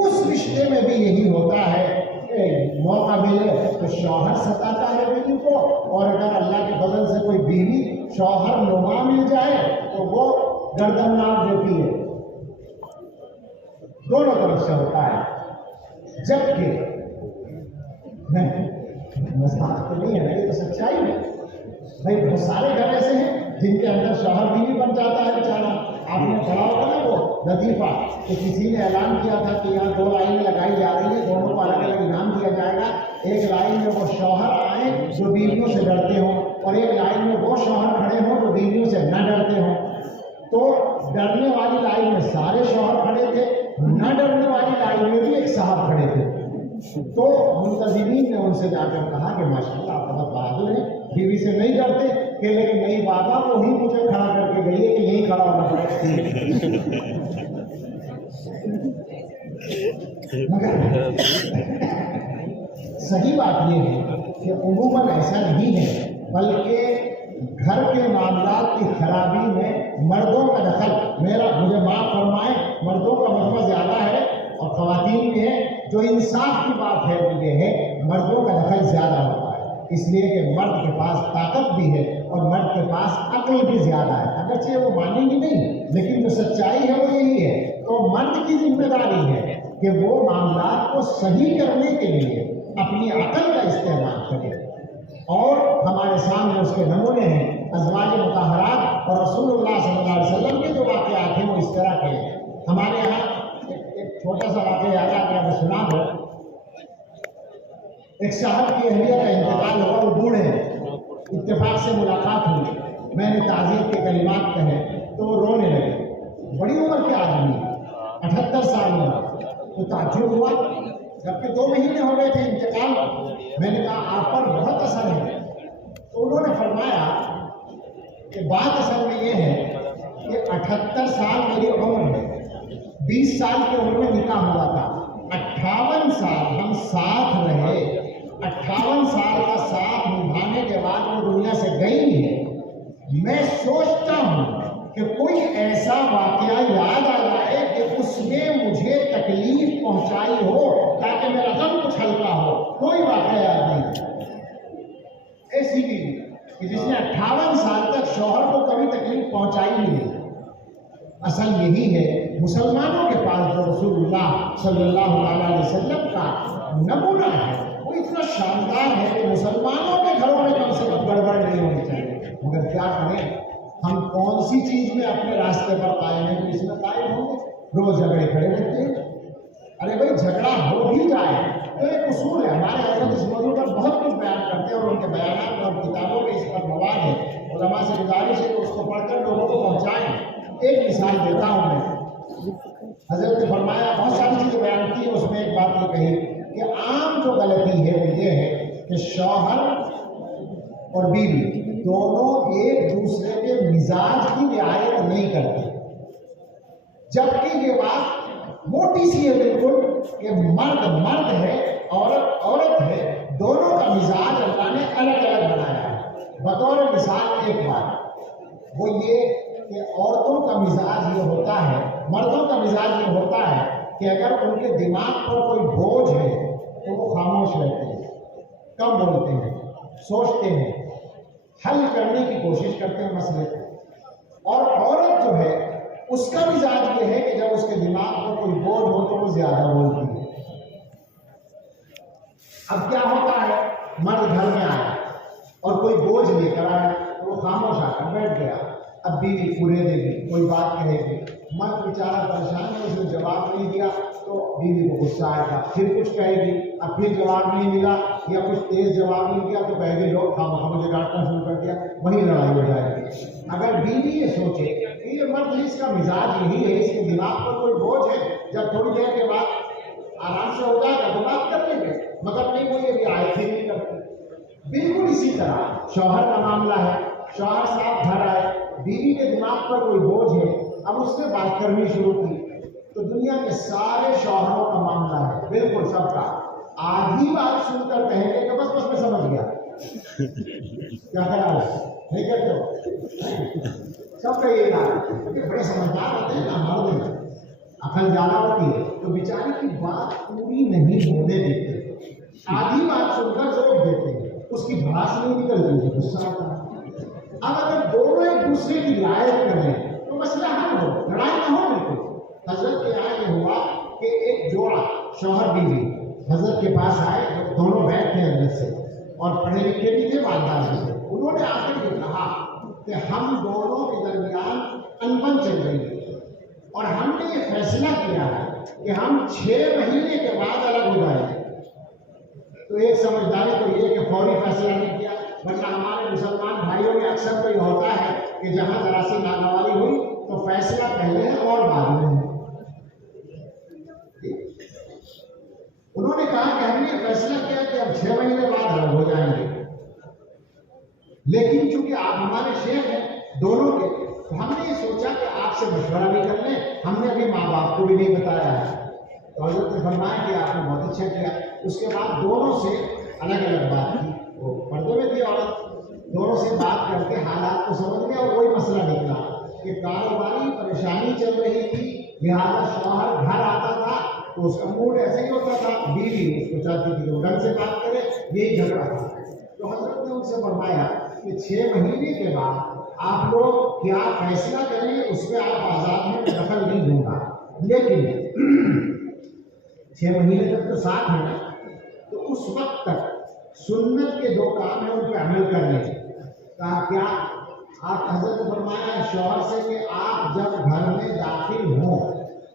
اس رشتے میں بھی یہی ہوتا ہے کہ موقع ملے تو شوہر ستاتا ہے بیوی کو، اور اگر اللہ کے فضل سے کوئی بیوی شوہر نما مل جائے تو وہ گردن ناپ دیتی ہے۔ دونوں طرف سے ہوتا ہے۔ جبکہ مذاق تو نہیں ہے، یہ تو سچائی ہے بھائی، بہت سارے گھر ایسے ہیں جن کے اندر شوہر بیوی بن جاتا ہے بیچارہ۔ آپ نے پڑھا ہوگا نا وہ لطیفہ کہ کسی نے اعلان کیا تھا کہ یہاں 2 لائنیں لگائی جا رہی ہیں، دونوں کو الگ الگ انعام دیا جائے گا۔ ایک لائن میں وہ شوہر آئیں جو بیویوں سے ڈرتے ہوں، اور ایک لائن میں وہ شوہر کھڑے ہوں جو بیویوں سے نہ ڈرتے ہوں۔ تو ڈرنے والی لائن میں سارے شوہر کھڑے تھے، نہ ڈرنے والی لائن میں بھی ایک صاحب کھڑے تھے۔ تو منتظمین نے ان سے جا کر کہا کہ ماشاءاللہ آپ بہت بہادر ہیں، بیوی سے نہیں ڈرتے، کہ لیکن نہیں بابا وہی مجھے کھڑا کر کے گئی ہے کہ یہیں کھڑا ہونا پڑے۔ مگر صحیح بات یہ ہے کہ عموماً ایسا نہیں ہے، بلکہ گھر کے معاملات کی خرابی میں مردوں کا دخل، مجھے معاف فرمائیں، مردوں کا مطلب زیادہ ہے اور خواتین بھی ہے، جو انصاف کی بات ہے وہ یہ ہے مردوں کا دخل زیادہ ہوتا ہے، اس لیے کہ مرد کے پاس طاقت بھی ہے اور مرد کے پاس عقل بھی زیادہ ہے۔ اگرچہ وہ مانیں گی نہیں، لیکن جو سچائی ہے وہ یہی ہے۔ تو مرد کی ذمہ داری ہے کہ وہ معاملات کو صحیح کرنے کے لیے اپنی عقل کا استعمال کرے، اور ہمارے سامنے اس کے نمونے ہیں ازواج مطہرات اور رسول اللہ صلی اللہ علیہ وسلم کے جو واقعات ہیں وہ اس طرح کے ہیں۔ ہمارے یہاں ایک چھوٹا سا واقعہ یاد آ گیا، میں سنا دو۔ ایک صاحب کی اہلیہ کا انتقال ہوا، وہ بوڑھے ہیں، اتفاق سے ملاقات ہوئی میں نے تعزیت کے کلمات کہے تو وہ رونے لگے. بڑی عمر کے آدمی 78 سال عمر. تو تعجب ہوا جبکہ 2 مہینے ہو گئے تھے انتقال. میں نے کہا آپ پر بہت اثر ہے. تو انہوں نے فرمایا کہ بات اصل میں یہ ہے کہ 78 سال میری عمر ہے. 20 سال کی عمر میں نکاح ہوا تھا. 58 سال ہم ساتھ رہے. 58 سال کا ساتھ نبھانے کے بعد وہ دنیا سے گئی ہے. میں سوچتا ہوں کہ کوئی ایسا واقعہ یاد آ جائے کہ اس نے مجھے تکلیف پہنچائی ہو تاکہ میرا غم کچھ ہلکا ہو. کوئی واقعہ یاد نہیں. ایسی بھی کہ جس نے 58 سال تک شوہر کو کبھی تکلیف پہنچائی ہی نہیں. اصل یہی ہے مسلمانوں کے پاس جو رسول اللہ صلی اللہ علیہ وسلم کا نمونہ ہے وہ اتنا شاندار ہے کہ مسلمانوں کے گھروں میں کم سے کم گڑبڑ نہیں ہونی چاہیے. مگر کیا کریں, ہم کون سی چیز میں اپنے راستے پر قائم ہیں تو اس میں قائم ہوں گے. روز جھگڑے کھڑے رہتے ہیں. ارے بھائی جھگڑا ہو بھی جائے تو ایک اصول ہے. ہمارے حضرت اس موضوع پر بہت کچھ بیان کرتے ہیں اور ان کے بیانات اور کتابوں میں اس پر مواد ہے. علماء سے گزارش ہے کہ اس کو پڑھ کر لوگوں کو پہنچائیں. ایک مثال دیتا ہوں میں. حضرت نے فرمایا بہت ساری چیزیں بیان کی, اس میں ایک بات یہ کہی کہ عام جو غلطی ہے وہ یہ ہے کہ شوہر اور بیوی دونوں ایک دوسرے کے مزاج کی رعایت نہیں کرتے. جبکہ یہ بات موٹی سی ہے بالکل کہ مرد مرد ہے, عورت عورت ہے, دونوں کا مزاج اللہ نے الگ الگ بنایا ہے. بطور مثال ایک بات وہ یہ کہ عورتوں کا مزاج یہ ہوتا ہے, مردوں کا مزاج یہ ہوتا ہے کہ اگر ان کے دماغ پر کوئی بوجھ ہے تو وہ خاموش رہتے ہیں, کم بولتے ہیں, سوچتے ہیں, حل کرنے کی کوشش کرتے ہیں مسئلے کو. اور عورت جو ہے اس کا مزاج یہ ہے کہ جب اس کے دماغ پر کوئی بوجھ ہو تو وہ زیادہ بولتی ہے. اب کیا ہوتا ہے, مرد گھر میں آیا اور کوئی بوجھ لے کر آیا تو وہ خاموش آ کر بیٹھ گیا. اب بیوی پورے دے گی, کوئی بات کہے گی, مرد بیچارہ پریشان ہے, اس نے جواب نہیں دیا تو بیوی کو غصہ آئے گا, پھر کچھ کہے گی, اب پھر جواب نہیں ملا یا کچھ تیز جواب نہیں دیا تو کہے گی لوگ مجھے ڈانٹنا شروع کر دیا, وہیں لڑائی ہو جائے گی. اگر بیوی یہ سوچے کہ یہ مرد اس کا مزاج یہی ہے, اس کے دماغ پر کوئی بوجھ ہے, جب تھوڑی دیر کے بعد آرام سے ہو جائے گا تو بات کر لیں گے, مگر نہیں وہ یہ رعایت ہی نہیں کرتے. بالکل اسی طرح شوہر کا معاملہ ہے. شوہر صاحب گھر آئے, بیوی کے دماغ پر کوئی بوجھ ہے, اب اس نے بات کرنی شروع کی تو دنیا کے سارے شوہروں کا معاملہ ہے, بالکل سب کا. آدھی بات سن کر کہیں گے کہ بس بس میں سمجھ گیا. کیا خیال ہے, نہیں کرتے ہو؟ سب کا یہ حال ہے. بڑے سمجھدار ہوتے ہیں نا مرد میں, عقل زیادہ ہوتی ہے تو بیچارے کی بات پوری نہیں ہونے دیتے, آدھی بات سن کر روک دیتے ہیں, اس کی بھڑاس نہیں نکلتی ہے, غصہ آتا ہے. اب اگر دونوں ایک دوسرے کی رعایت کر لیں تو مسئلہ حل ہو, لڑائی نہ ہو. بالکل حضرت کے یہاں یہ ہوا کہ ایک جوڑا شوہر بیوی حضرت کے پاس آئے, دونوں بیٹھے حضرت سے اور پڑھے لکھے بھی تھے, مالدار بھی تھے. انہوں نے آخر یہ کہا کہ ہم دونوں کے درمیان انبن چل رہی ہے اور ہم نے یہ فیصلہ کیا ہے کہ ہم 6 مہینے کے بعد الگ ہو جائیں گے. تو ایک سمجھداری تو یہ کہ فوری فیصلہ نہیں کیا, ورنہ ہمارے مسلمان بھائیوں میں اکثر تو یہ ہوتا ہے کہ جہاں ذرا سی ناگواری ہوئی تو فیصلہ پہلے ہے اور بعد میں ہے. انہوں نے کہا کہ ہم نے فیصلہ کیا کہ اب 6 مہینے بعد الگ ہو جائیں گے, لیکن چونکہ آپ ہمارے شیخ ہیں دونوں کے تو ہم نے یہ سوچا کہ آپ سے مشورہ بھی کر لیں. ہم نے ابھی ماں باپ کو بھی نہیں بتایا ہے. تو حضرت نے فرمایا کہ آپ نے بہت اچھا کیا. اس کے بعد دونوں سے الگ الگ بات کی, وہ پردے میں تھی عورت, دونوں سے بات کر کے حالات کو سمجھ گیا اور کوئی مسئلہ نکلا کہ کاروباری پریشانی چل رہی تھی, لہٰذا شوہر گھر آتا تھا تو اس کا موڈ ایسے ہی ہوتا تھا, بیوی اس کو چاہتی تھی کہ وہ ڈھنگ سے بات کرے, یہی جھگڑا تھا. تو حضرت نے ان سے فرمایا کہ 6 مہینے کے بعد آپ لوگ کیا فیصلہ کریں اس میں آپ آزاد ہیں, دخل نہیں دوں گا, لیکن 6 مہینے تک تو ساتھ ہیں تو اس وقت تک سنت کے 2 کام ہیں ان پہ عمل کر لیں. کہا کیا؟ آپ حضرت نے فرمایا شوہر سے کہ آپ جب گھر میں داخل ہوں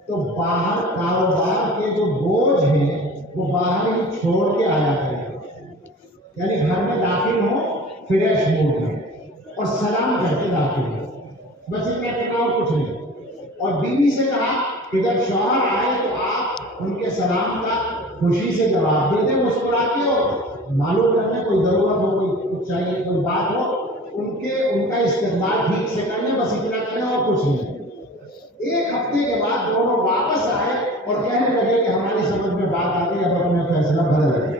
تو باہر کاروبار کے جو بوجھ ہیں وہ باہر ہی چھوڑ کے آیا کریں, یعنی گھر میں داخل ہوں فریش موڈ میں, اور سلام کہہ کے داخل ہو، بس اتنا کہنا اور کچھ نہیں۔ اور بیوی سے کہا کہ جب شوہر آئے تو آپ ان کے سلام کا خوشی سے جواب دے دیں، مسکرا کے، اور معلوم کرنے کوئی ضرورت ہو، کوئی کچھ چاہیے، کوئی بات ہو، ان کا استقبال ٹھیک سے کریں، بس اتنا کریں اور کچھ نہیں۔ ایک ہفتے کے بعد دونوں واپس آئے اور کہنے لگے کہ ہماری سمجھ میں بات آ گئی، اب اپنا فیصلہ بدل رہے۔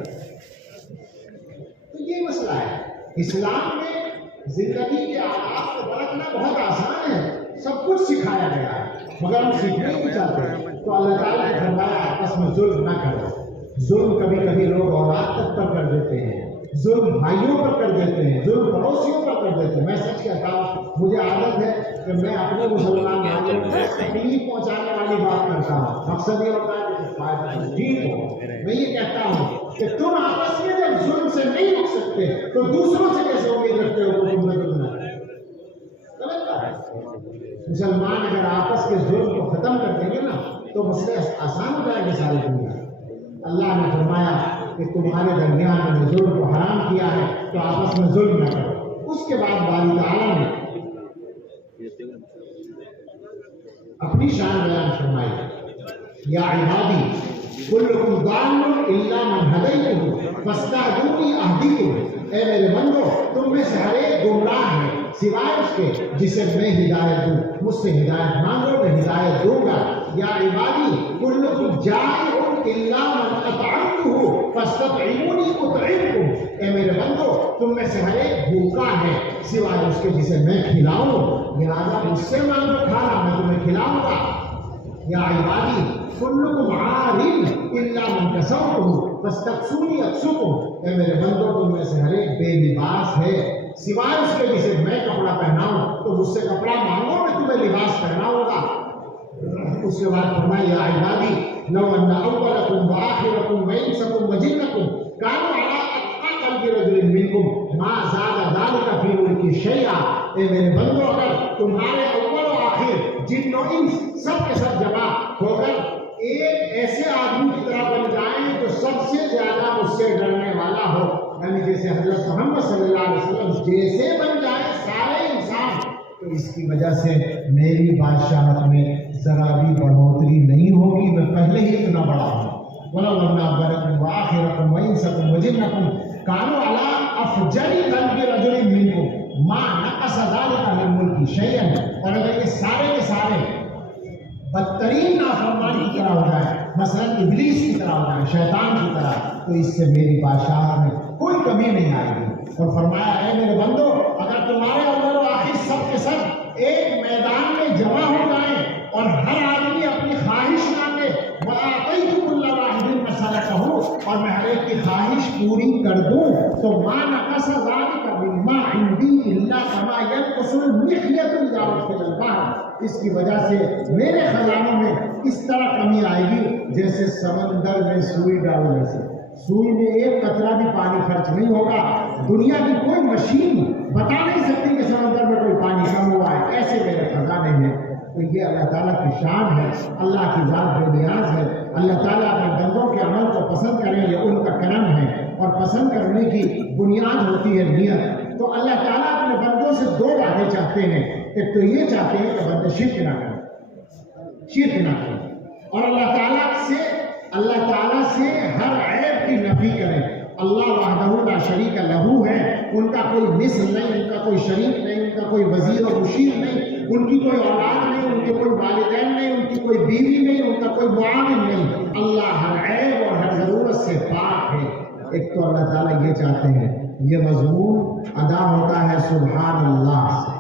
تو یہ مسئلہ ہے، اسلام میں زندگی کے آداب کو برتنا بہت آسان ہے، سب کچھ سکھایا گیا ہے، مگر ہم سیکھنا نہیں چاہتے۔ تو اللہ تعالیٰ نے فرمایا آپس میں ظلم نہ کرو۔ ظلم کبھی کبھی لوگ اولاد تک پر کر دیتے ہیں، ظلم بھائیوں پر کر دیتے ہیں، ظلم پڑوسیوں پر کر دیتے ہیں۔ میں سچ کہتا ہوں، مجھے عادت ہے کہ میں اپنے مسلمان بھائیوں کو تکلیف پہنچانے والی بات کرتا ہوں، مقصد یہ ہوتا ہے کہ ٹھیک ہو۔ میں یہ کہتا ہوں کہ تم آپس میں جب ظلم سے نہیں رک سکتے تو دوسروں سے کیسے امید رکھتے ہو کہ تم نے ظلم نہ کرے؟ غلط بات ہے۔ مسلمان اگر آپس کے ظلم کو ختم کر دیں گے نا تو مسئلے آسان ہو جائے گی ساری دنیا۔ اللہ نے فرمایا کہ تمہارے درمیان میں ظلم کو حرام کیا ہے تو آپس میں ظلم نہ کرو۔ اس کے بعد باری تعالیٰ نے اپنی شان بیان فرمائی، یا عبادی کلکم ضال الا من ہدیتہ فاستہدونی اہدکم، اے میرے بندو تم میں سے ہر ایک گمراہ ہے سوائے اس کے جسے میں ہدایت دوں، مجھ سے ہدایت مانگو میں ہدایت دوں گا۔ یا عبادی کلکم جائع الا من اطعمتہ فاستطعمونی اطعمکم، اے میرے بندو تم میں سے ہر ایک بھوکا ہے سوائے اس کے جسے میں کھلاؤں، لہذا مجھ سے مانگو کھانا، میں تمہیں کھلاؤں گا۔ یا عبادی کلکم عار الا من کسوتہ فاستکسونی اکسکم، اے میرے بندو تم میں سے ہر ایک بے لباس ہے سوائے اس کے جسے میں کپڑا پہناؤں، تو مجھ سے کپڑا مانگو میں تمہیں لباس پہناؤں گا۔ اس کے بعد فرمایا یا عبادی لو ان اولکم وآخرکم وانسکم وجنکم کانوا علی اتقى قلب رجل منکم ما زاد ذلک فی ملکی شیئا، اے میرے بندو اگر تمہارے اول و آخر جن و انس سب کے سب جمع ہو کر ایک ایسے آدمی کی طرح بن جائیں جو سب سے زیادہ مجھ سے ڈرنے والا ہو، یعنی جیسے حضرت محمد صلی اللہ علیہ وسلم جیسے بن جائے سارے انسان، تو اس کی وجہ سے میری بادشاہت میں ذرا بھی بڑھوتری نہیں ہوگی، میں پہلے ہی اتنا بڑا ہوں۔ وَلَوْ أَنَّ أَوَّلَكُمْ وَآخِرَكُمْ وَإِنسَكُمْ وَجِنَّكُمْ كَانُوا عَلَىٰ أَفْجَرِ قَلْبِ رَجُلٍ مِّنكُمْ مَا نَقَصَ ذَلِكَ مِن مُلْكِي شَيْئًا، اور اگر یہ سارے کے سارے بدترین نافرمان کی طرح ہو جائے، مثلا ابلیس کی طرح ہو جائے، شیطان کی طرح، تو اس سے میری بادشاہت میں کوئی کمی نہیں آئے گی۔ اور فرمایا اے میرے بندو اگر تمہارے اول و آخر سب کے سب ایک میدان میں جمع ہو جائیں اور ہر آدمی اپنی خواہش مانگے، وَآتَيْتُ كُلَّ وَاحِدٍ مَسْأَلَتَهُ، اور میں ہر ایک کی خواہش پوری کر دوں، تو مَا نَقَصَ ذَلِكَ مِمَّا عِندِي إِلَّا كَمَا يَنقُصُ الْمِخْيَطُ إِذَا أُدْخِلَ الْبَحْرَ، اس کی وجہ سے میرے خزانوں میں اس طرح کمی آئے گی جیسے سمندر میں سوئی ڈالنے سے، سوئی میں ایک قطرہ بھی پانی خرچ نہیں ہوگا، دنیا کی کوئی مشین بتا نہیں سکتی کہ سمندر میں کوئی پانی کم ہوا ہے، ایسے میرے خزانے ہیں۔ تو یہ اللہ تعالیٰ کی شان ہے، اللہ کی ذات بے نیاز ہے۔ اللہ تعالیٰ اپنے بندوں کے عمل کو پسند کریں، یہ ان کا کرم ہے، اور پسند کرنے کی بنیاد ہوتی ہے نیت۔ تو اللہ تعالیٰ اپنے بندوں سے دو باتیں چاہتے ہیں، ایک تو یہ چاہتے ہیں کہ بندے شرک نہ کریں، شرک نہ کریں، اور اللہ تعالیٰ سے ہر عیب کی نفی کریں۔ اللہ وحدہ لا شریک لہ ہے، ان کا کوئی مثل نہیں، ان کا کوئی شریک نہیں، ان کا کوئی وزیر و مشیر نہیں، ان کی کوئی اولاد نہیں، ان کے کوئی والدین نہیں، ان کی کوئی بیوی نہیں، ان کا کوئی معاون نہیں۔ اللہ ہر عیب اور ہر ضرورت سے پاک ہے۔ ایک تو اللہ تعالیٰ یہ چاہتے ہیں، یہ مضمون ادا ہوتا ہے سبحان اللہ سے،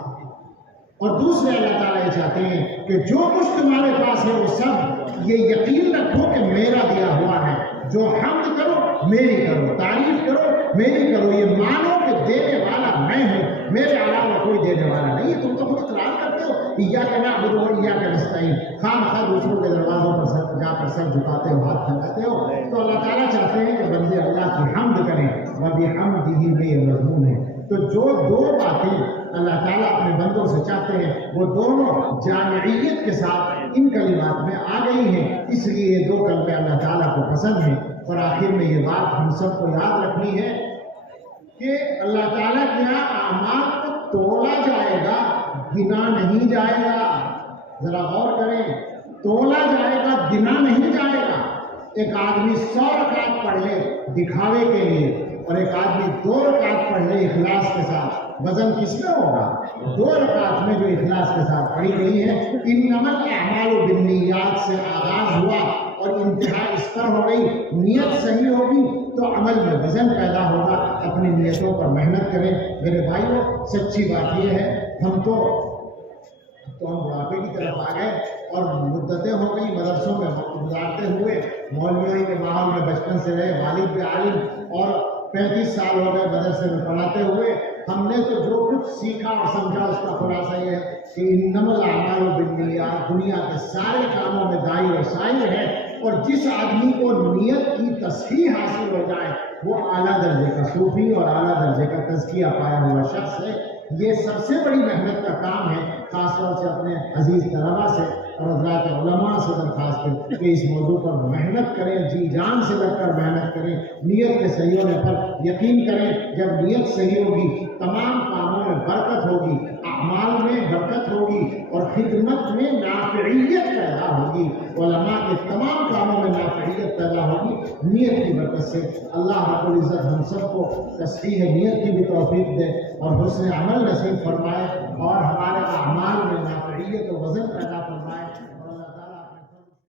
اور دوسرے اللہ تعالیٰ یہ چاہتے ہیں کہ جو کچھ تمہارے پاس ہے وہ سب یہ یقین رکھو کہ میرا دیا ہوا ہے، جو حمد کرو میری کرو، تعریف کرو میری کرو، یہ مانو کہ دینے والا میں ہوں، میرے علاوہ کوئی دینے والا نہیں۔ تم تو خود اقرار کرتے ہو ایاک نعبد و ایاک نستعین، خواہ دوسروں کے دروازوں پر جا کر سر جھکاتے ہو، ہاتھ پھیلاتے ہو۔ تو اللہ تعالیٰ چاہتے ہیں کہ بندے اللہ کی حمد کریں، وَبِحَمْدِهِ میں یہ مضمون ہے۔ تو جو دو باتیں اللہ تعالیٰ اپنے بندوں سے چاہتے ہیں وہ دونوں جامعیت کے ساتھ ان کلمات میں آ گئی ہیں، اس لیے یہ دو کلمے اللہ تعالیٰ کو پسند ہیں۔ اور آخر میں یہ بات ہم سب کو یاد رکھنی ہے کہ اللہ تعالیٰ کے یہاں اعمال کو تولا جائے گا، گنا نہیں جائے گا۔ ذرا غور کریں، تولا جائے گا، گنا نہیں جائے گا۔ ایک آدمی 100 رکعت پڑھ لے دکھاوے کے لیے اور ایک آدمی 2 رکعت پڑھ لے اخلاص کے ساتھ، وزن کس میں ہوگا؟ 2 رکعت میں جو اخلاص کے ساتھ پڑھی گئی ہے۔ انما الاعمال بالنیات سے آغاز ہوا اور انتہا اس پر ہو گئی، نیت صحیح ہوگی تو عمل میں وزن پیدا ہوگا۔ اپنی نیتوں پر محنت کریں میرے بھائیوں۔ سچی بات یہ ہے، ہم ہم بڑھاپے کی طرف آ گئے اور مدتیں ہو گئی مدرسوں میں وقت گزارتے ہوئے، مولوی کے ماحول میں بچپن سے رہے، والد بھی عالم، اور 35 سال ہو گئے مدرسے میں پڑھاتے ہوئے۔ ہم نے تو جو کچھ سیکھا اور سمجھا اس کا خلاصہ یہ ہے کہ انما الاعمال بالنیات دنیا کے سارے کاموں میں دائی و سائر ہے، اور جس آدمی کو نیت کی تصحیح حاصل ہو جائے وہ اعلیٰ درجے کا صوفی اور اعلیٰ درجے کا تزکیہ پایا ہوا شخص ہے۔ یہ سب سے بڑی محنت کا کام ہے۔ خاص طور سے اپنے عزیز طلباء سے اور حضرات علماء سے درخواست ہے کہ اس موضوع پر محنت کریں، جی جان سے لگ کر محنت کریں، نیت کے صحیح ہونے پر یقین کریں۔ جب نیت صحیح ہوگی تمام کاموں میں برکت ہوگی، اعمال میں برکت ہوگی اور خدمت میں نافعیت پیدا ہوگی، علماء کے تمام کاموں میں نافعیت پیدا ہوگی نیت کی برکت سے۔ اللہ رب العزت ہم سب کو تصحیح نیت کی بھی توفیق دے اور حسن عمل نصیب فرمائے اور ہمارے اعمال میں نافع